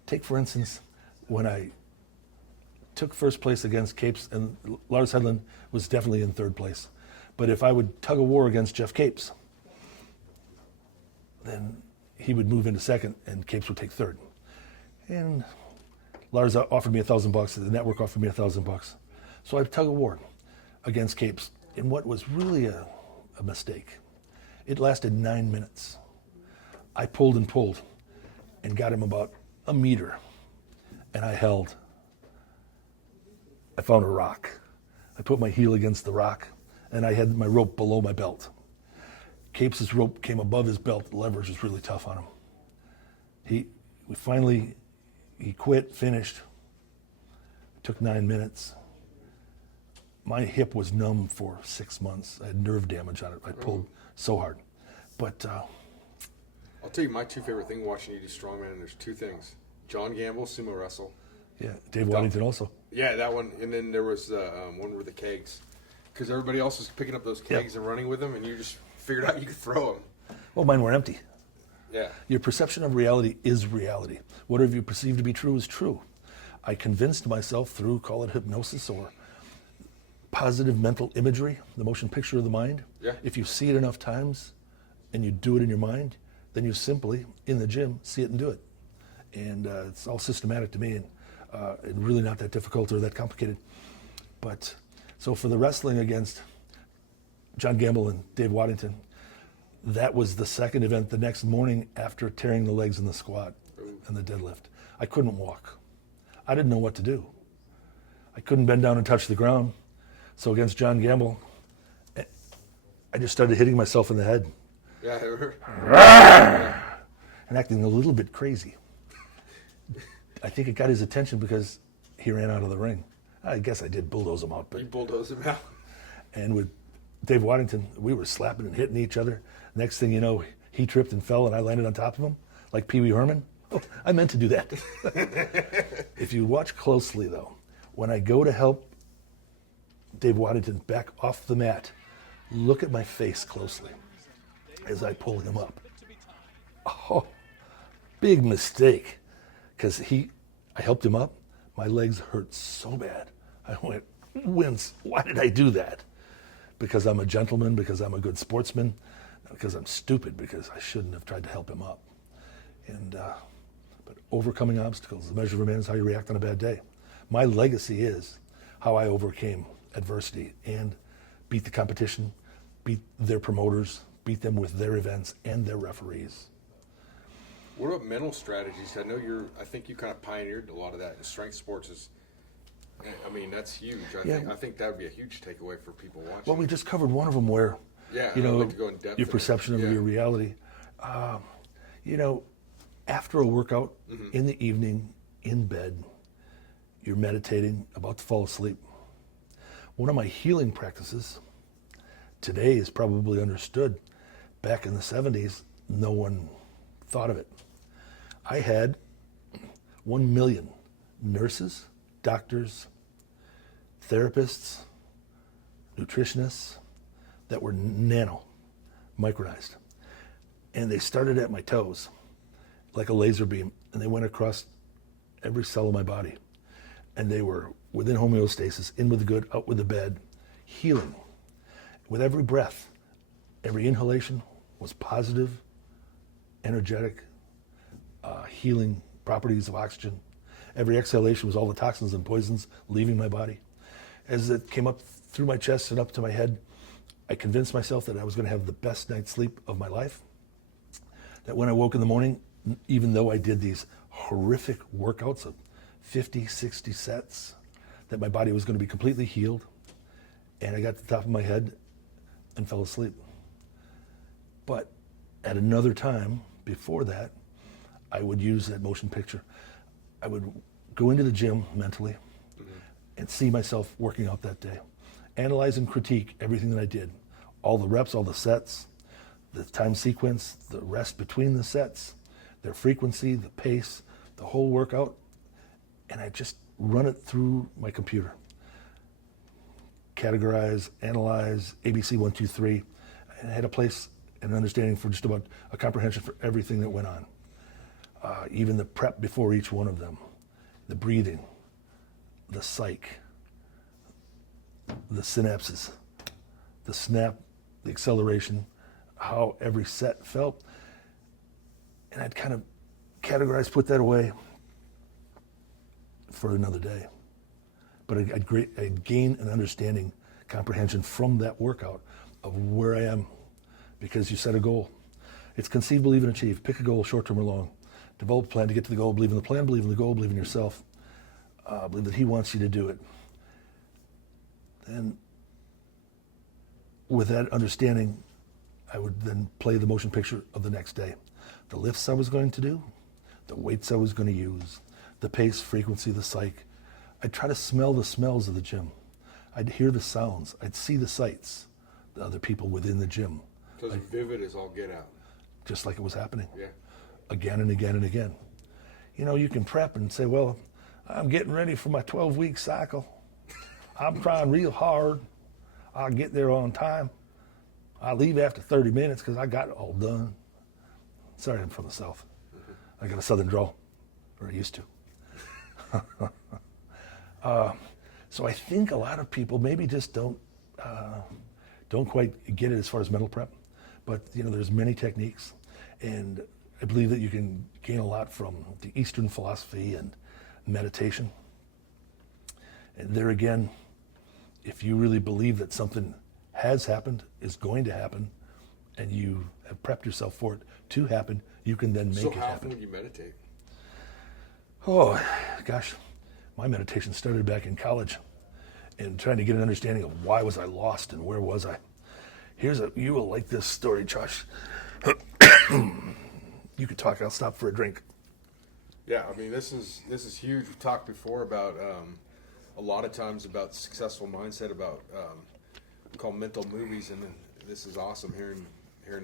take for instance, when I took first place against Capes, and Lars Hedlund was definitely in 3rd place. But if I would tug a war against Jeff Capes, then he would move into 2nd and Capes would take 3rd. And Lars offered me $1,000, the network offered me $1,000. So I tug a war against Capes in what was really a mistake. It lasted 9 minutes. I pulled and pulled and got him about a meter. And I held. I found a rock. I put my heel against the rock, and I had my rope below my belt. Capes' rope came above his belt. The leverage was really tough on him. He quit, finished. It took 9 minutes. My hip was numb for 6 months. I had nerve damage on it. I pulled so hard. But I'll tell you my two favorite things watching you do strongman, and there's two things. John Gamble, sumo wrestle. yeah, Dave Waddington also. Yeah, that one. And then there was one with the kegs. Because everybody else was picking up those kegs and running with them, and you just figured out you could throw them. Well, mine were empty. Yeah. Your perception of reality is reality. Whatever you perceive to be true is true. I convinced myself through, call it hypnosis or positive mental imagery, the motion picture of the mind. Yeah. If you see it enough times and you do it in your mind, then you simply, in the gym, see it and do it. And it's all systematic to me and really not that difficult or that complicated. But so for the wrestling against John Gamble and Dave Waddington, that was the second event the next morning after tearing the legs in the squat and the deadlift. I couldn't walk. I didn't know what to do. I couldn't bend down and touch the ground. So against John Gamble, I just started hitting myself in the head. Yeah. And acting a little bit crazy. I think it got his attention because he ran out of the ring. I guess I did bulldoze him out. But You bulldozed him out. And with Dave Waddington, we were slapping and hitting each other. Next thing you know, he tripped and fell, and I landed on top of him like Pee Wee Herman. Oh, I meant to do that. If you watch closely, though, when I go to help Dave Waddington back off the mat, look at my face closely as I pull him up. Oh, big mistake. Because I helped him up. My legs hurt so bad. I went, Vince, why did I do that? Because I'm a gentleman, because I'm a good sportsman, because I'm stupid, because I shouldn't have tried to help him up. And but overcoming obstacles, the measure of a man is how you react on a bad day. My legacy is how I overcame adversity and beat the competition, beat their promoters, beat them with their events and their referees. What about mental strategies? I think you kind of pioneered a lot of that in strength sports. I mean, that's huge. I think that would be a huge takeaway for people watching. Well, we just covered one of them where, I'd like to go in depth your perception of your reality. After a workout in the evening, in bed, you're meditating, about to fall asleep. One of my healing practices today is probably understood. Back in the 70s, no one thought of it. I had 1 million nurses, doctors, therapists, nutritionists that were micronized. And they started at my toes like a laser beam, and they went across every cell of my body. And they were within homeostasis, in with the good, out with the bad, healing. With every breath, every inhalation was positive, energetic, healing properties of oxygen. Every exhalation was all the toxins and poisons leaving my body. As it came up through my chest and up to my head, I convinced myself that I was going to have the best night's sleep of my life. That when I woke in the morning, even though I did these horrific workouts of 50, 60 sets, that my body was going to be completely healed. And I got to the top of my head and fell asleep. But at another time, before that, I would use that motion picture. I would go into the gym mentally and see myself working out that day. Analyze and critique everything that I did. All the reps, all the sets, the time sequence, the rest between the sets, their frequency, the pace, the whole workout. And I just run it through my computer. Categorize, analyze, ABC 1, 2, 3. And I had a place and an understanding for just about a comprehension for everything that went on. Even the prep before each one of them, the breathing, the psych, the synapses, the snap, the acceleration, how every set felt. And I'd kind of categorize, put that away for another day. But I'd gain an understanding, comprehension from that workout of where I am because you set a goal. It's conceive, believe, and achieve. Pick a goal, short-term or long. Develop a plan to get to the goal. Believe in the plan, believe in the goal, believe in yourself. Believe that he wants you to do it. And with that understanding, I would then play the motion picture of the next day. The lifts I was going to do, the weights I was going to use, the pace, frequency, the psych. I'd try to smell the smells of the gym. I'd hear the sounds. I'd see the sights, the other people within the gym. So as vivid as all get out. Just like it was happening. Yeah. Again and again and again. You know, you can prep and say, well, I'm getting ready for my 12-week cycle. I'm trying real hard. I'll get there on time. I leave after 30 minutes because I got it all done. Sorry, I'm from the South. I got a Southern drawl, or I used to. So I think a lot of people maybe just don't quite get it as far as mental prep. But you know, there's many techniques, and I believe that you can gain a lot from the Eastern philosophy and meditation. And there again, if you really believe that something has happened, is going to happen, and you have prepped yourself for it to happen, you can then make it happen. So how often would you meditate? Oh, gosh, my meditation started back in college and trying to get an understanding of why was I lost and where was I. You will like this story, Josh. You could talk, I'll stop for a drink. Yeah, I mean, this is huge. We've talked before about a lot of times about successful mindset, about we call mental movies, and then this is awesome hearing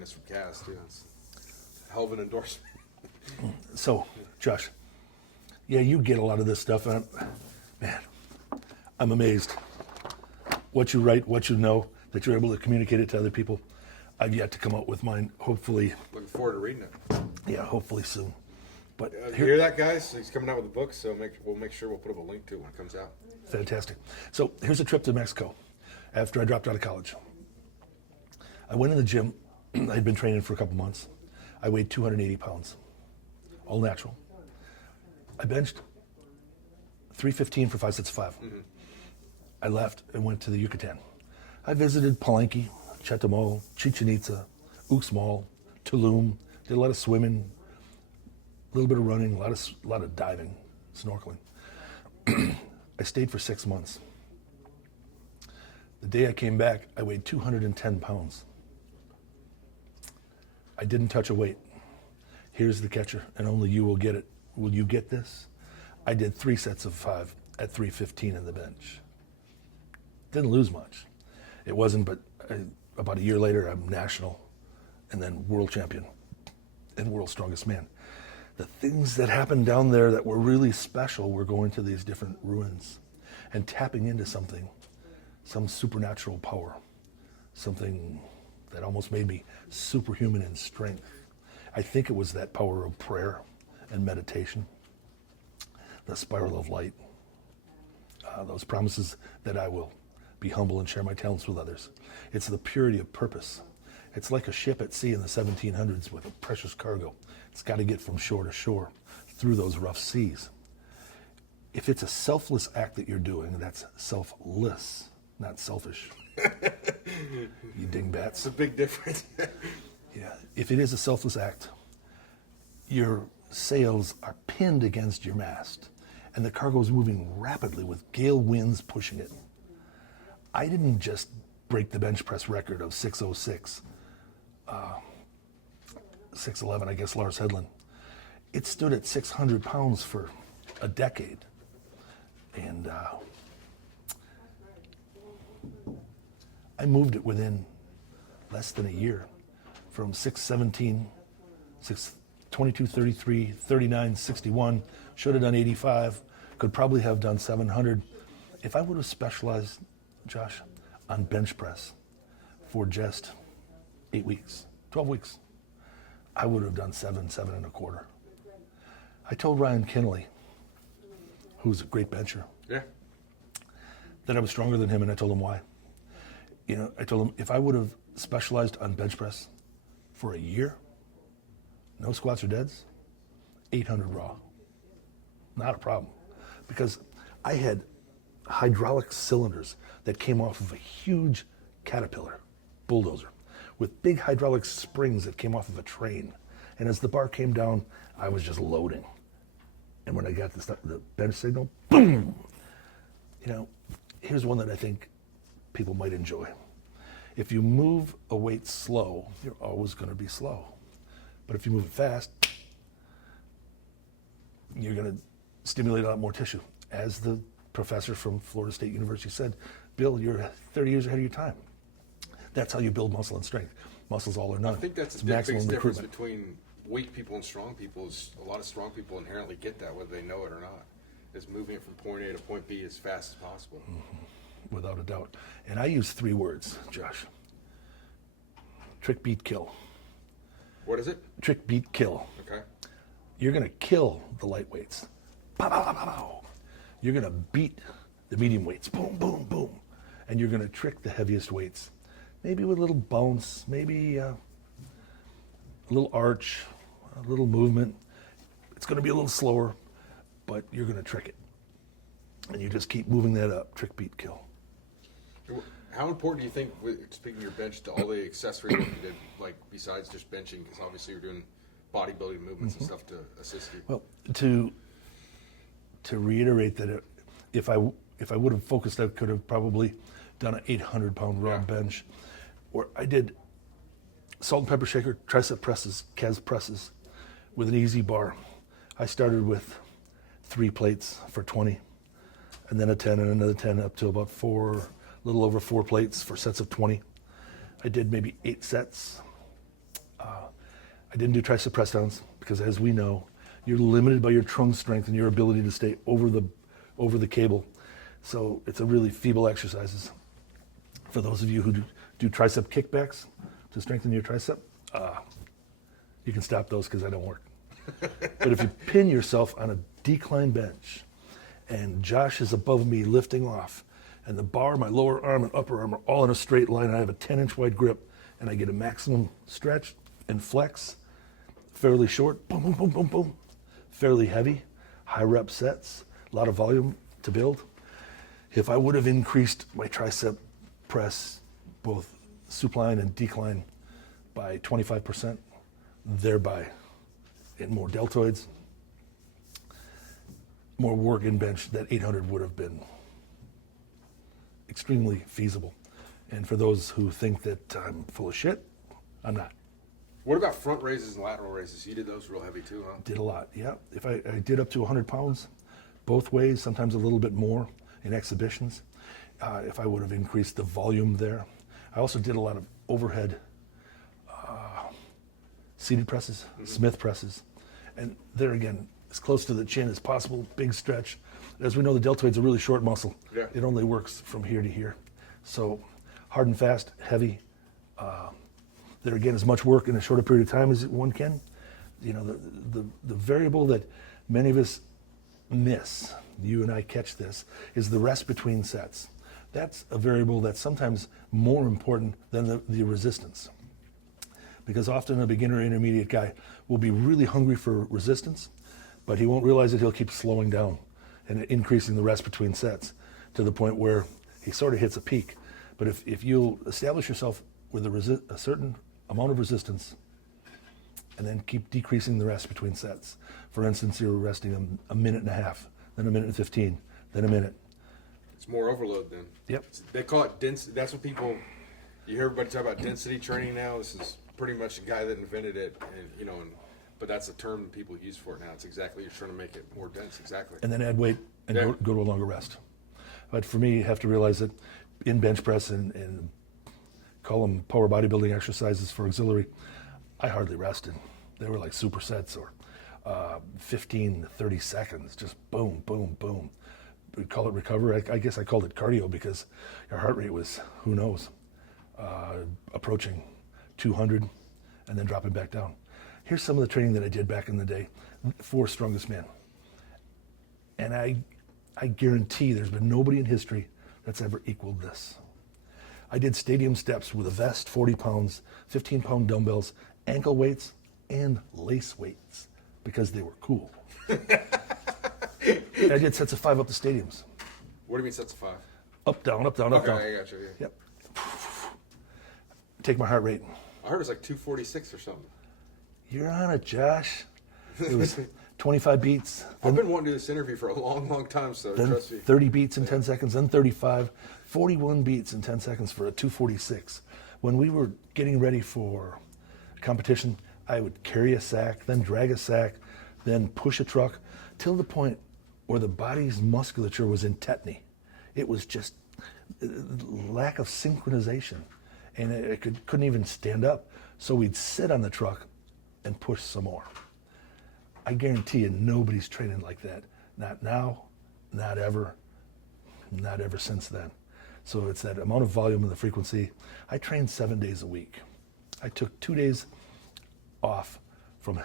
this from Kaz too. It's a hell of an endorsement. So, Josh, yeah, you get a lot of this stuff, and I'm amazed. What you write, what you know, that you're able to communicate it to other people. I've yet to come up with mine, hopefully. Looking forward to reading it. Yeah, hopefully soon. But you hear that, guys? He's coming out with a book, so we'll make sure we'll put up a link to it when it comes out. Fantastic. So here's a trip to Mexico after I dropped out of college. I went in the gym. I'd been training for a couple months. I weighed 280 pounds, all natural. I benched 315 for 5 sets of 5. Mm-hmm. I left and went to the Yucatan. I visited Palenque, Chetumal, Chichen Itza, Uxmal, Tulum, did a lot of swimming, a little bit of running, a lot of diving, snorkeling. I stayed for 6 months. The day I came back, I weighed 210 pounds. I didn't touch a weight. Here's the catcher, and only you will get it. Will you get this? I did 3 sets of 5 at 315 in the bench. Didn't lose much. It wasn't, but about a year later, I'm national and then world champion and world's strongest man. The things that happened down there that were really special were going to these different ruins and tapping into something, some supernatural power, something that almost made me superhuman in strength. I think it was that power of prayer and meditation, the spiral of light, those promises that I will be humble and share my talents with others. It's the purity of purpose. It's like a ship at sea in the 1700s with a precious cargo. It's got to get from shore to shore through those rough seas. If it's a selfless act that you're doing, that's selfless, not selfish. You dingbats. It's a big difference. Yeah. If it is a selfless act, your sails are pinned against your mast, and the cargo is moving rapidly with gale winds pushing it. I didn't just break the bench press record of 606, 611, I guess, Lars Hedlund. It stood at 600 pounds for a decade. And I moved it within less than a year from 617, 622, 33, 39, 61, should have done 85, could probably have done 700. If I would have specialized, Josh, on bench press for just 8 weeks, 12 weeks, I would have done 7 and a quarter. I told Ryan Kennelly, who's a great bencher, that I was stronger than him, and I told him why. You know, I told him if I would have specialized on bench press for a year, no squats or deads, 800 raw. Not a problem. Because I had hydraulic cylinders that came off of a huge Caterpillar bulldozer with big hydraulic springs that came off of a train. And as the bar came down, I was just loading. And when I got the bench signal, boom! You know, here's one that I think people might enjoy. If you move a weight slow, you're always going to be slow. But if you move it fast, you're going to stimulate a lot more tissue. As the professor from Florida State University said, Bill, you're 30 years ahead of your time. That's how you build muscle and strength. Muscle's all or none. I think that's the biggest difference between weak people and strong people is a lot of strong people inherently get that, whether they know it or not, is moving it from point A to point B as fast as possible. Mm-hmm. Without a doubt. And I use 3 words, Josh. Trick, beat, kill. What is it? Trick, beat, kill. Okay. You're going to kill the lightweights. Pow, pow, pow, pow, pow. You're going to beat the medium weights. Boom, boom, boom. And you're going to trick the heaviest weights. Maybe with a little bounce, maybe a little arch, a little movement. It's going to be a little slower, but you're going to trick it. And you just keep moving that up. Trick, beat, kill. How important do you think, speaking of your bench, to all the accessory work you did, like besides just benching, because obviously you're doing bodybuilding movements and stuff to assist you? Well, to reiterate that if I would have focused, I could have probably done an 800-pound raw bench, where I did salt and pepper shaker, tricep presses, Kaz presses with an easy bar. I started with 3 plates for 20, and then a 10 and another 10 up to about 4, a little over 4 plates for sets of 20. I did maybe 8 sets. I didn't do tricep press downs because, as we know, you're limited by your trunk strength and your ability to stay over the cable. So it's a really feeble exercises. For those of you who do tricep kickbacks to strengthen your tricep, you can stop those because they don't work. But if you pin yourself on a decline bench and Josh is above me lifting off and the bar, my lower arm and upper arm are all in a straight line and I have a 10-inch wide grip and I get a maximum stretch and flex, fairly short, boom, boom, boom, boom, boom, fairly heavy, high rep sets, a lot of volume to build. If I would have increased my tricep press, both supine and decline, by 25%, thereby in more deltoids, more work in bench, that 800 would have been extremely feasible. And for those who think that I'm full of shit, I'm not. What about front raises and lateral raises? You did those real heavy too, huh? Did a lot, yeah. If I did up to 100 pounds, both ways, sometimes a little bit more in exhibitions. If I would have increased the volume there. I also did a lot of overhead seated presses, Smith presses. And there again, as close to the chin as possible, big stretch. As we know, the deltoid's a really short muscle. Yeah. It only works from here to here. So hard and fast, heavy. There again, as much work in a shorter period of time as one can. You know, the variable that many of us miss, you and I catch this, is the rest between sets. That's a variable that's sometimes more important than the resistance. Because often a beginner intermediate guy will be really hungry for resistance, but he won't realize that he'll keep slowing down and increasing the rest between sets to the point where he sort of hits a peak. But if you'll establish yourself with a certain amount of resistance and then keep decreasing the rest between sets. For instance, you're resting a minute and a half, then a minute and 15, then a minute. It's more overload then. Yep. They call it density. That's what people, you hear everybody talk about density training now. This is pretty much the guy that invented it, and you know, but that's a term that people use for it now. It's exactly, you're trying to make it more dense, exactly. And then add weight and go to a longer rest. But for me, you have to realize that in bench press and call them power bodybuilding exercises for auxiliary, I hardly rested. They were like supersets or 15 to 30 seconds, just boom, boom, boom. We call it recovery. I guess I called it cardio because your heart rate was, who knows, approaching 200 and then dropping back down. Here's some of the training that I did back in the day for Strongest Man. And I guarantee there's been nobody in history that's ever equaled this. I did stadium steps with a vest, 40 pounds, 15-pound dumbbells, ankle weights, and lace weights because they were cool. I did sets of 5 up the stadiums. What do you mean sets of 5? Up, down, up, down, up, down. Okay, I got you. Yeah. Yep. Take my heart rate, I heard it's like 246 or something. You're on it, Josh. It was 25 beats. I've been wanting to do this interview for a long, long time, so Then trust me. 30 beats in 10 seconds, then 35, 41 beats in 10 seconds for a 246. When we were getting ready for competition, I would carry a sack, then drag a sack, then push a truck, till the point where the body's musculature was in tetany. It was just lack of synchronization, and it couldn't even stand up. So we'd sit on the truck and push some more. I guarantee you nobody's training like that. Not now, not ever since then. So it's that amount of volume and the frequency. I trained 7 days a week. I took 2 days off from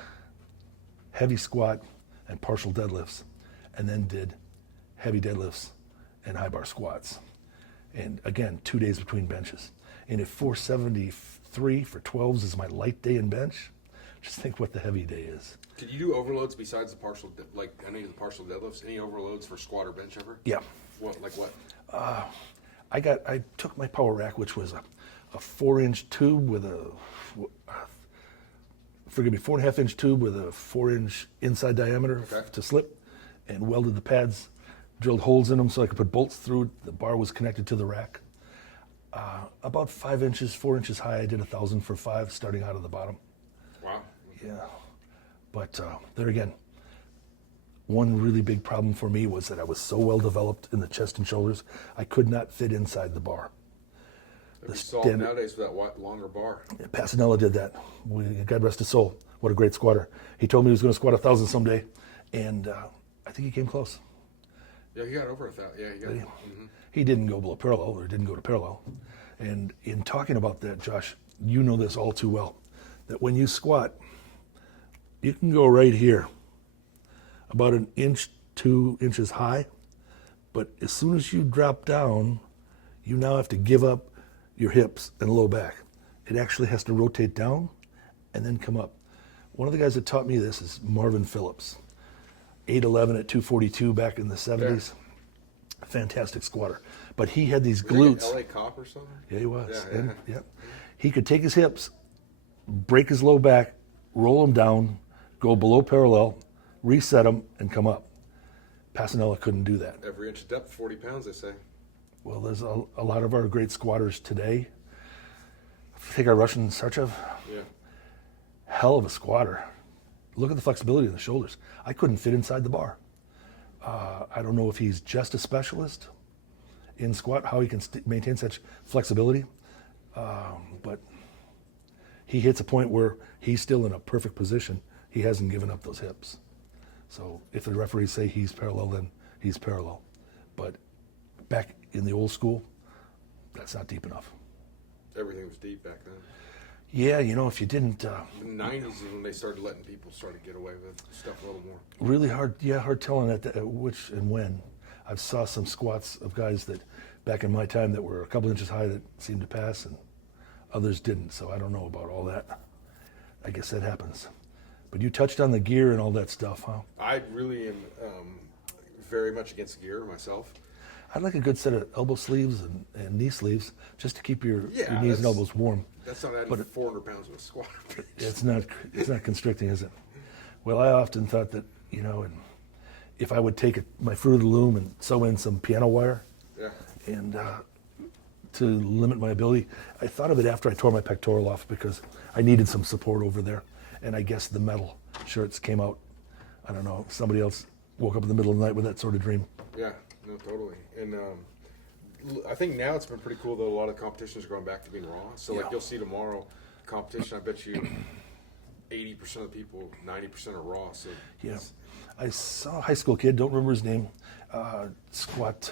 heavy squat and partial deadlifts, and then did heavy deadlifts and high bar squats. And again, 2 days between benches. And if 473 for 12s is my light day in bench, just think what the heavy day is. Did you do overloads besides the partial, like any of the partial deadlifts? Any overloads for squat or bench ever? Yeah. What, like what? I took my power rack, which was a 4-inch tube with a, 4.5-inch tube with a 4-inch inside diameter to slip, and welded the pads, drilled holes in them so I could put bolts through it. The bar was connected to the rack. About 5 inches, 4 inches high. I did 1,000 for 5, starting out of the bottom. Wow. Yeah. But there again, one really big problem for me was that I was so well developed in the chest and shoulders, I could not fit inside the bar. It'd be solved nowadays with that longer bar. Passanella did that. God rest his soul. What a great squatter. He told me he was going to squat 1,000 someday, and I think he came close. Yeah, he got over 1,000. Yeah, he got. He didn't go below parallel, or didn't go to parallel. And in talking about that, Josh, you know this all too well, that when you squat, you can go right here, about 1 inch, 2 inches high, but as soon as you drop down, you now have to give up your hips and low back. It actually has to rotate down and then come up. One of the guys that taught me this is Marvin Phillips, 8'11" at 242 back in the 70s. Yeah. Fantastic squatter. But he had these glutes. Was he an LA cop or something? Yeah, he was. Yeah. He could take his hips, break his low back, roll them down, go below parallel, reset them, and come up. Passanella couldn't do that. Every inch of depth, 40 pounds, they say. Well, there's a lot of our great squatters today. Take our Russian Sarchev. Yeah. Hell of a squatter. Look at the flexibility in the shoulders. I couldn't fit inside the bar. I don't know if he's just a specialist in squat, how he can maintain such flexibility, but he hits a point where he's still in a perfect position. He hasn't given up those hips. So if the referees say he's parallel, then he's parallel. But back in the old school, that's not deep enough. Everything was deep back then. Yeah, you know, if you didn't... the 90s is when they started letting people start to get away with stuff a little more. Really hard telling at which and when. I saw some squats of guys that back in my time that were a couple inches high that seemed to pass, and others didn't, so I don't know about all that. I guess that happens. But you touched on the gear and all that stuff, huh? I really am very much against gear myself. I'd like a good set of elbow sleeves and knee sleeves just to keep your knees and elbows warm. That's not adding 400 pounds with a squat. It's not constricting, is it? Well, I often thought that, you know, if I would take my Fruit of the Loom and sew in some piano wire, and to limit my ability, I thought of it after I tore my pectoral off because I needed some support over there, and I guess the metal shirts came out. I don't know. Somebody else woke up in the middle of the night with that sort of dream. Yeah, no, totally. And I think now it's been pretty cool that a lot of competitions are going back to being raw. So like you'll see tomorrow competition, I bet you 80% of the people, 90% are raw. So yeah, I saw a high school kid, don't remember his name, squat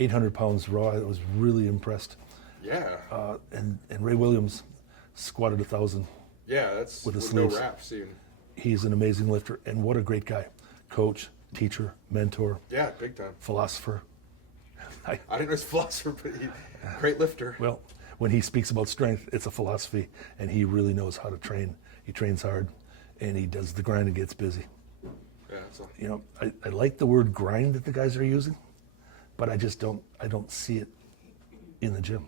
800 pounds raw. I was really impressed. Yeah. And Ray Williams squatted 1,000. Yeah, that's with no wraps. Even. He's an amazing lifter, and what a great guy. Coach, teacher, mentor. Yeah, big time. Philosopher. I didn't know he's a philosopher, but great lifter. Well, when he speaks about strength, it's a philosophy, and he really knows how to train. He trains hard, and he does the grind and gets busy. Yeah, you know, I like the word grind that the guys are using, but I don't see it in the gym.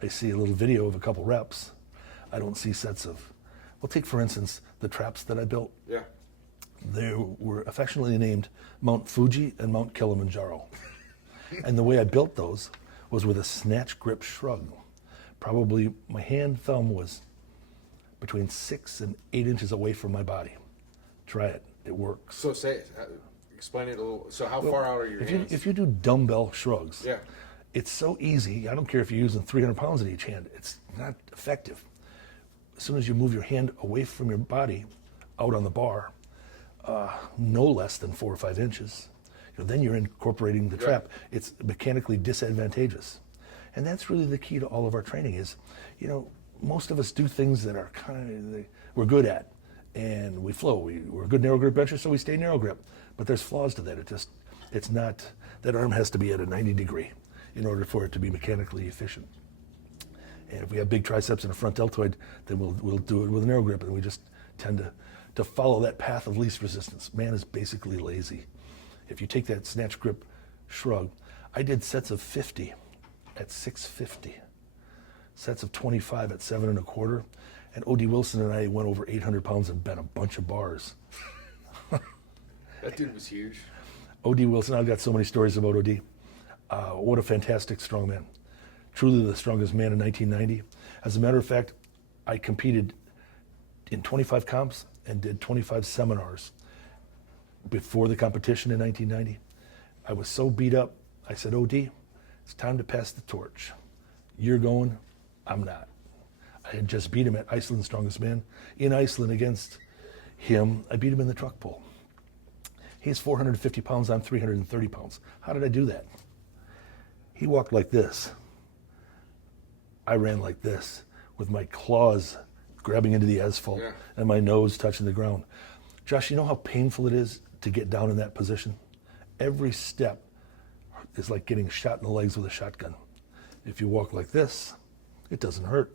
I see a little video of a couple reps. I don't see sets of, well, take for instance the traps that I built. Yeah. They were affectionately named Mount Fuji and Mount Kilimanjaro. And the way I built those was with a Snatch grip Shrug. Probably my hand thumb was between 6 and 8 inches away from my body. Try it, it works. So explain it a little. So how far out are your hands? If you do dumbbell shrugs, Yeah. it's so easy. I don't care if you're using 300 pounds in each hand. It's not effective. As soon as you move your hand away from your body, out on the bar, no less than 4 or 5 inches, then you're incorporating the trap. It's mechanically disadvantageous. And that's really the key to all of our training is, most of us do things that are we're good at, and we flow. We're good narrow grip benchers, so we stay narrow grip. But there's flaws to that. It's not, that arm has to be at a 90 degree in order for it to be mechanically efficient. And if we have big triceps and a front deltoid, then we'll do it with a narrow grip, and we just tend to follow that path of least resistance. Man is basically lazy. If you take that Snatch grip Shrug, I did sets of 50 at 650, sets of 25 at 7 1/4, and O.D. Wilson and I went over 800 pounds and bent a bunch of bars. That dude was huge. O.D. Wilson, I've got so many stories about O.D. What a fantastic strongman. Truly the strongest man in 1990. As a matter of fact, I competed in 25 comps and did 25 seminars before the competition in 1990. I was so beat up, I said, O.D., it's time to pass the torch. You're going, I'm not. I had just beat him at Iceland's Strongest Man. In Iceland against him, I beat him in the truck pull. He's 450 pounds, I'm 330 pounds. How did I do that? He walked like this. I ran like this with my claws grabbing into the asphalt and my nose touching the ground. Josh, you know how painful it is to get down in that position? Every step is like getting shot in the legs with a shotgun. If you walk like this, it doesn't hurt.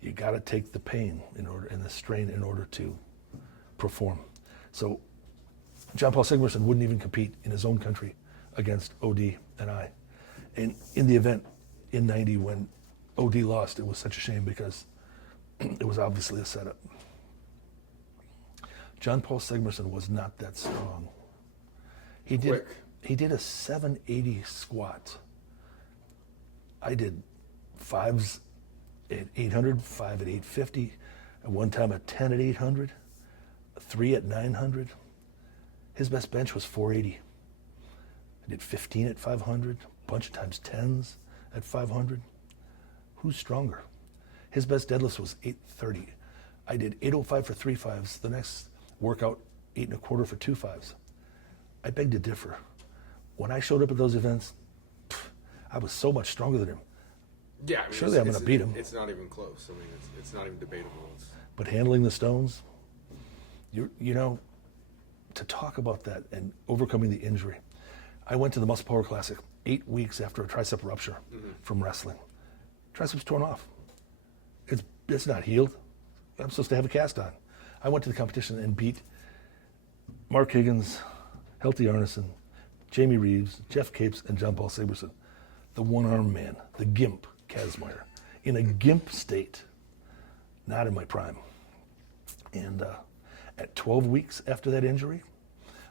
You got to take the pain and the strain in order to perform. So John Paul Sigmarsson wouldn't even compete in his own country against O.D. and I. And in the event in 90 when O.D. lost, it was such a shame because it was obviously a setup. John Paul Sigmarsson was not that strong. He did a 780 squat. I did 5s at 800, 5 at 850, at one time a 10 at 800, a 3 at 900. His best bench was 480. I did 15 at 500, a bunch of times 10s at 500. Who's stronger? His best deadlift was 830. I did 805 for 3 5s. The next workout, 8 1/4 for 2 5s. I beg to differ. When I showed up at those events, I was so much stronger than him. Yeah, I mean, surely I'm going to beat him. It's not even close. I mean, it's not even debatable. But handling the stones, to talk about that and overcoming the injury. I went to the Muscle Power Classic 8 weeks after a tricep rupture from wrestling. Tricep's torn off. It's not healed. I'm supposed to have a cast on. I went to the competition and beat Mark Higgins, Helty Arneson, Jamie Reeves, Jeff Capes, and John Paul Sigmarsson. The one-armed man, the gimp, Kazmaier, in a gimp state, not in my prime. And at 12 weeks after that injury,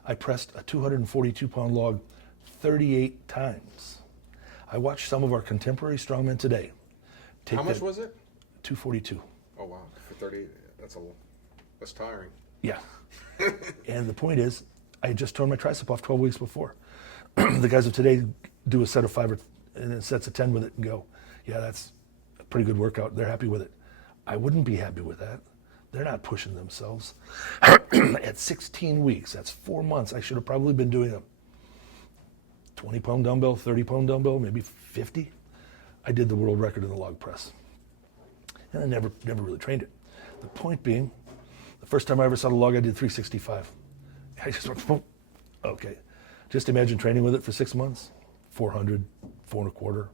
I pressed a 242-pound log 38 times. I watched some of our contemporary strongmen today. How much was it? 242. Oh, wow. For 38, that's tiring. Yeah. And the point is, I had just torn my tricep off 12 weeks before. The guys of today do a set of 5 and sets of 10 with it and go, yeah, that's a pretty good workout. They're happy with it. I wouldn't be happy with that. They're not pushing themselves. At 16 weeks, that's 4 months, I should have probably been doing a 20-pound dumbbell, 30-pound dumbbell, maybe 50. I did the world record in the log press. And I never really trained it. The point being, the first time I ever saw the log, I did 365. I just went, boom. Okay. Just imagine training with it for 6 months, 400, 4 1/4.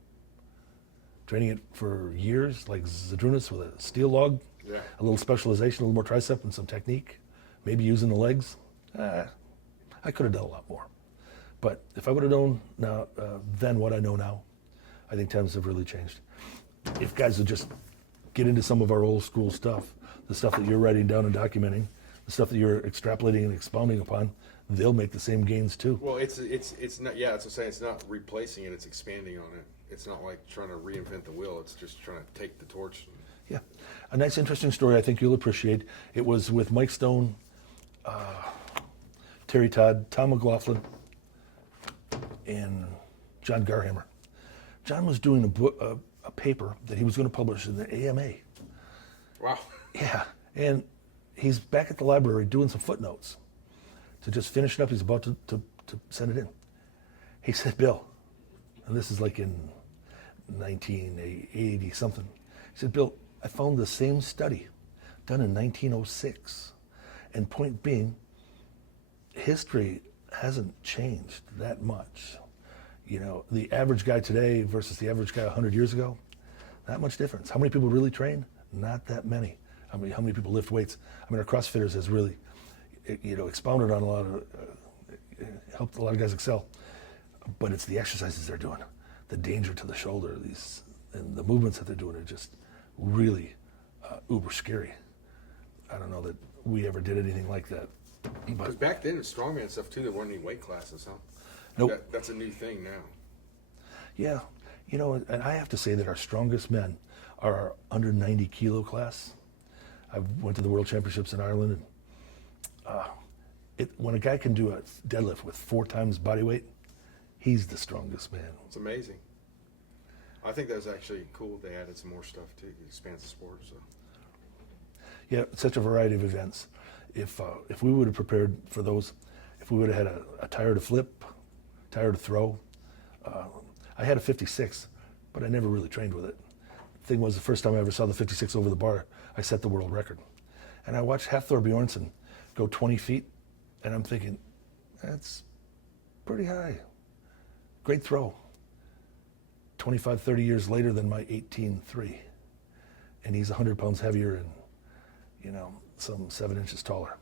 Training it for years, like Zadrunas with a steel log, a little specialization, a little more tricep and some technique, maybe using the legs. I could have done a lot more. But if I would have known then what I know now, I think times have really changed. If guys would just get into some of our old school stuff, the stuff that you're writing down and documenting, the stuff that you're extrapolating and expounding upon, they'll make the same gains too. Well, it's not. Yeah, it's saying it's not replacing it; it's expanding on it. It's not like trying to reinvent the wheel. It's just trying to take the torch. Yeah, a nice, interesting story. I think you'll appreciate. It was with Mike Stone, Terry Todd, Tom McLaughlin, and John Garhammer. John was doing a paper that he was going to publish in the AMA. Wow. Yeah, and he's back at the library doing some footnotes to just finish it up. He's about to send it in. He said, Bill, and this is like in 1980 something. He said, Bill, I found the same study done in 1906, and point being, history hasn't changed that much. You know, the average guy today versus the average guy 100 years ago, not much difference. How many people really train? Not that many. I mean, how many people lift weights? I mean, our CrossFitters has really, expounded on a lot of, helped a lot of guys excel. But it's the exercises they're doing, the danger to the shoulder, and the movements that they're doing are just really uber scary. I don't know that we ever did anything like that. Because back then, in strongman stuff too, there weren't any weight classes, huh? Nope. That's a new thing now. Yeah, and I have to say that our strongest men are our under 90 kilo class. I went to the World Championships in Ireland, and when a guy can do a deadlift with 4 times body weight, he's the strongest man. It's amazing. I think that was actually cool. They added some more stuff too. It expands the sport. So. Yeah, such a variety of events. If we would have prepared for those, if we would have had a tire to flip, tire to throw. I had a 56, but I never really trained with it. The thing was, the first time I ever saw the 56 over the bar, I set the world record. And I watched Hafthor Bjornsson go 20 feet, and I'm thinking, that's pretty high. Great throw. 25, 30 years later than my 18.3. And he's 100 pounds heavier and, some 7 inches taller.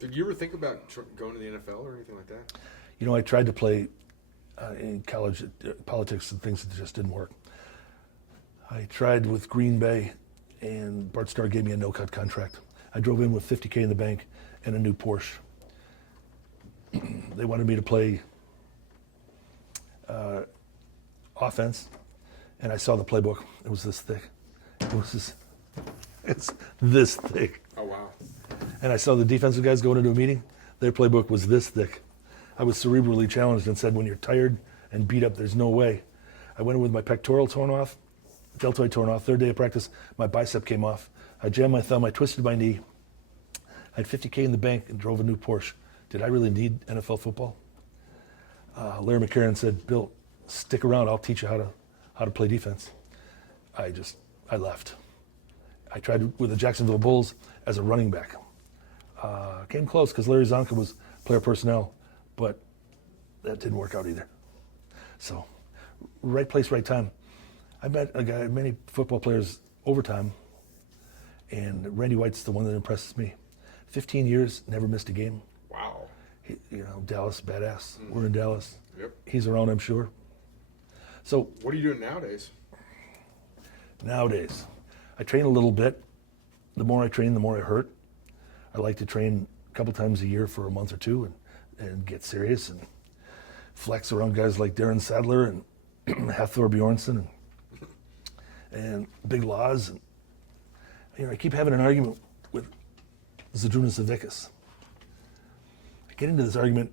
Did you ever think about going to the NFL or anything like that? I tried to play in college politics and things that just didn't work. I tried with Green Bay, and Bart Starr gave me a no-cut contract. I drove in with $50K in the bank and a new Porsche. They wanted me to play offense, and I saw the playbook. It was this thick. It's this thick. Oh, wow. And I saw the defensive guys going into a meeting. Their playbook was this thick. I was cerebrally challenged and said, when you're tired and beat up, there's no way. I went in with my pectoral torn off, deltoid torn off. Third day of practice, my bicep came off. I jammed my thumb. I twisted my knee. I had $50K in the bank and drove a new Porsche. Did I really need NFL football? Larry McCarron said, Bill, stick around. I'll teach you how to play defense. I left. I tried with the Jacksonville Bulls as a running back. Came close because Larry Zonka was player personnel, but that didn't work out either. So, right place, right time. I met many football players overtime, and Randy White's the one that impresses me. 15 years, never missed a game. Wow. Dallas, badass. Mm-hmm. We're in Dallas. Yep. He's around, I'm sure. So. What are you doing nowadays? Nowadays, I train a little bit. The more I train, the more I hurt. I like to train a couple times a year for a month or two and get serious and flex around guys like Darren Sadler and Hafthor Bjornsson and Big Laws. And, I keep having an argument with Zydrunas Savickas. I get into this argument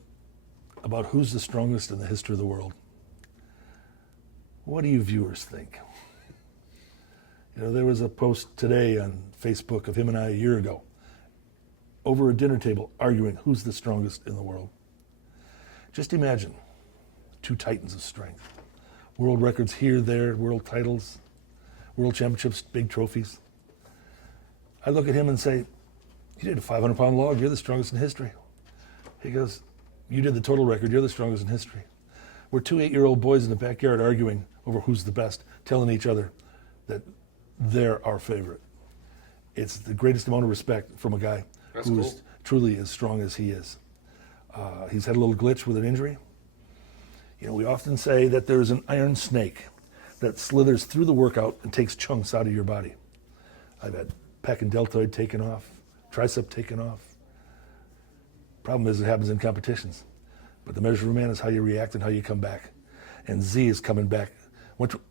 about who's the strongest in the history of the world. What do you viewers think? There was a post today on Facebook of him and I a year ago over a dinner table arguing who's the strongest in the world. Just imagine 2 titans of strength. World records here, there, world titles, world championships, big trophies. I look at him and say, you did a 500-pound log, you're the strongest in history. He goes, you did the total record, you're the strongest in history. We're 2 8-year-old boys in the backyard arguing over who's the best, telling each other that they're our favorite. It's the greatest amount of respect from a guy who is truly as strong as he is. He's had a little glitch with an injury. We often say that there's an iron snake that slithers through the workout and takes chunks out of your body. I've had pec and deltoid taken off, tricep taken off. Problem is, it happens in competitions. But the measure of a man is how you react and how you come back. And Z is coming back. Went to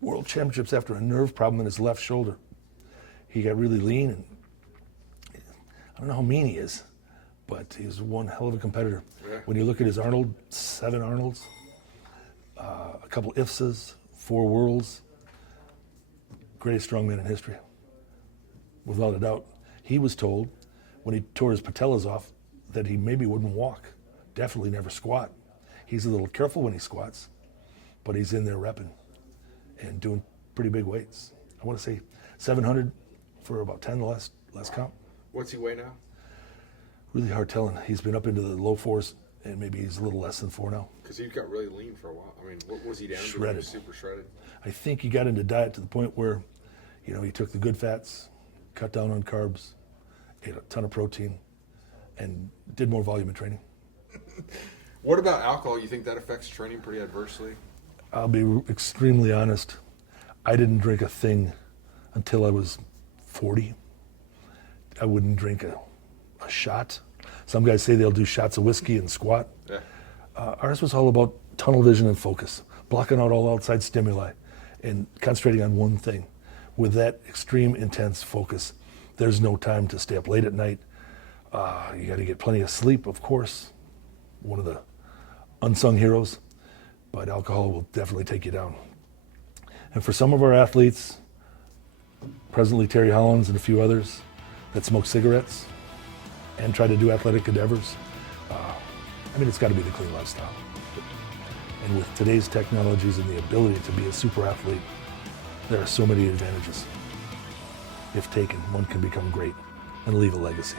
World Championships after a nerve problem in his left shoulder. He got really lean, and I don't know how mean he is, but he's one hell of a competitor. Yeah. When you look at his Arnold, 7 Arnolds, a couple IFSAs, 4 Worlds, greatest strongman in history, without a doubt. He was told when he tore his patellas off that he maybe wouldn't walk, definitely never squat. He's a little careful when he squats, but he's in there repping and doing pretty big weights. I want to say 700 for about 10 the last count. What's he weigh now? Really hard telling. He's been up into the low 4s, and maybe he's a little less than 4 now. Because he got really lean for a while. I mean, what was he down to? Shredded. He was super shredded. I think he got into diet to the point where, he took the good fats, cut down on carbs, ate a ton of protein, and did more volume in training. What about alcohol? You think that affects training pretty adversely? I'll be extremely honest. I didn't drink a thing until I was 40. I wouldn't drink a shot. Some guys say they'll do shots of whiskey and squat. Yeah. Ours was all about tunnel vision and focus, blocking out all outside stimuli and concentrating on one thing. With that extreme intense focus, there's no time to stay up late at night. You got to get plenty of sleep, of course. One of the unsung heroes, but alcohol will definitely take you down. And for some of our athletes, presently Terry Hollins and a few others that smoke cigarettes and try to do athletic endeavors, it's got to be the clean lifestyle. And with today's technologies and the ability to be a super athlete, there are so many advantages. If taken, one can become great and leave a legacy.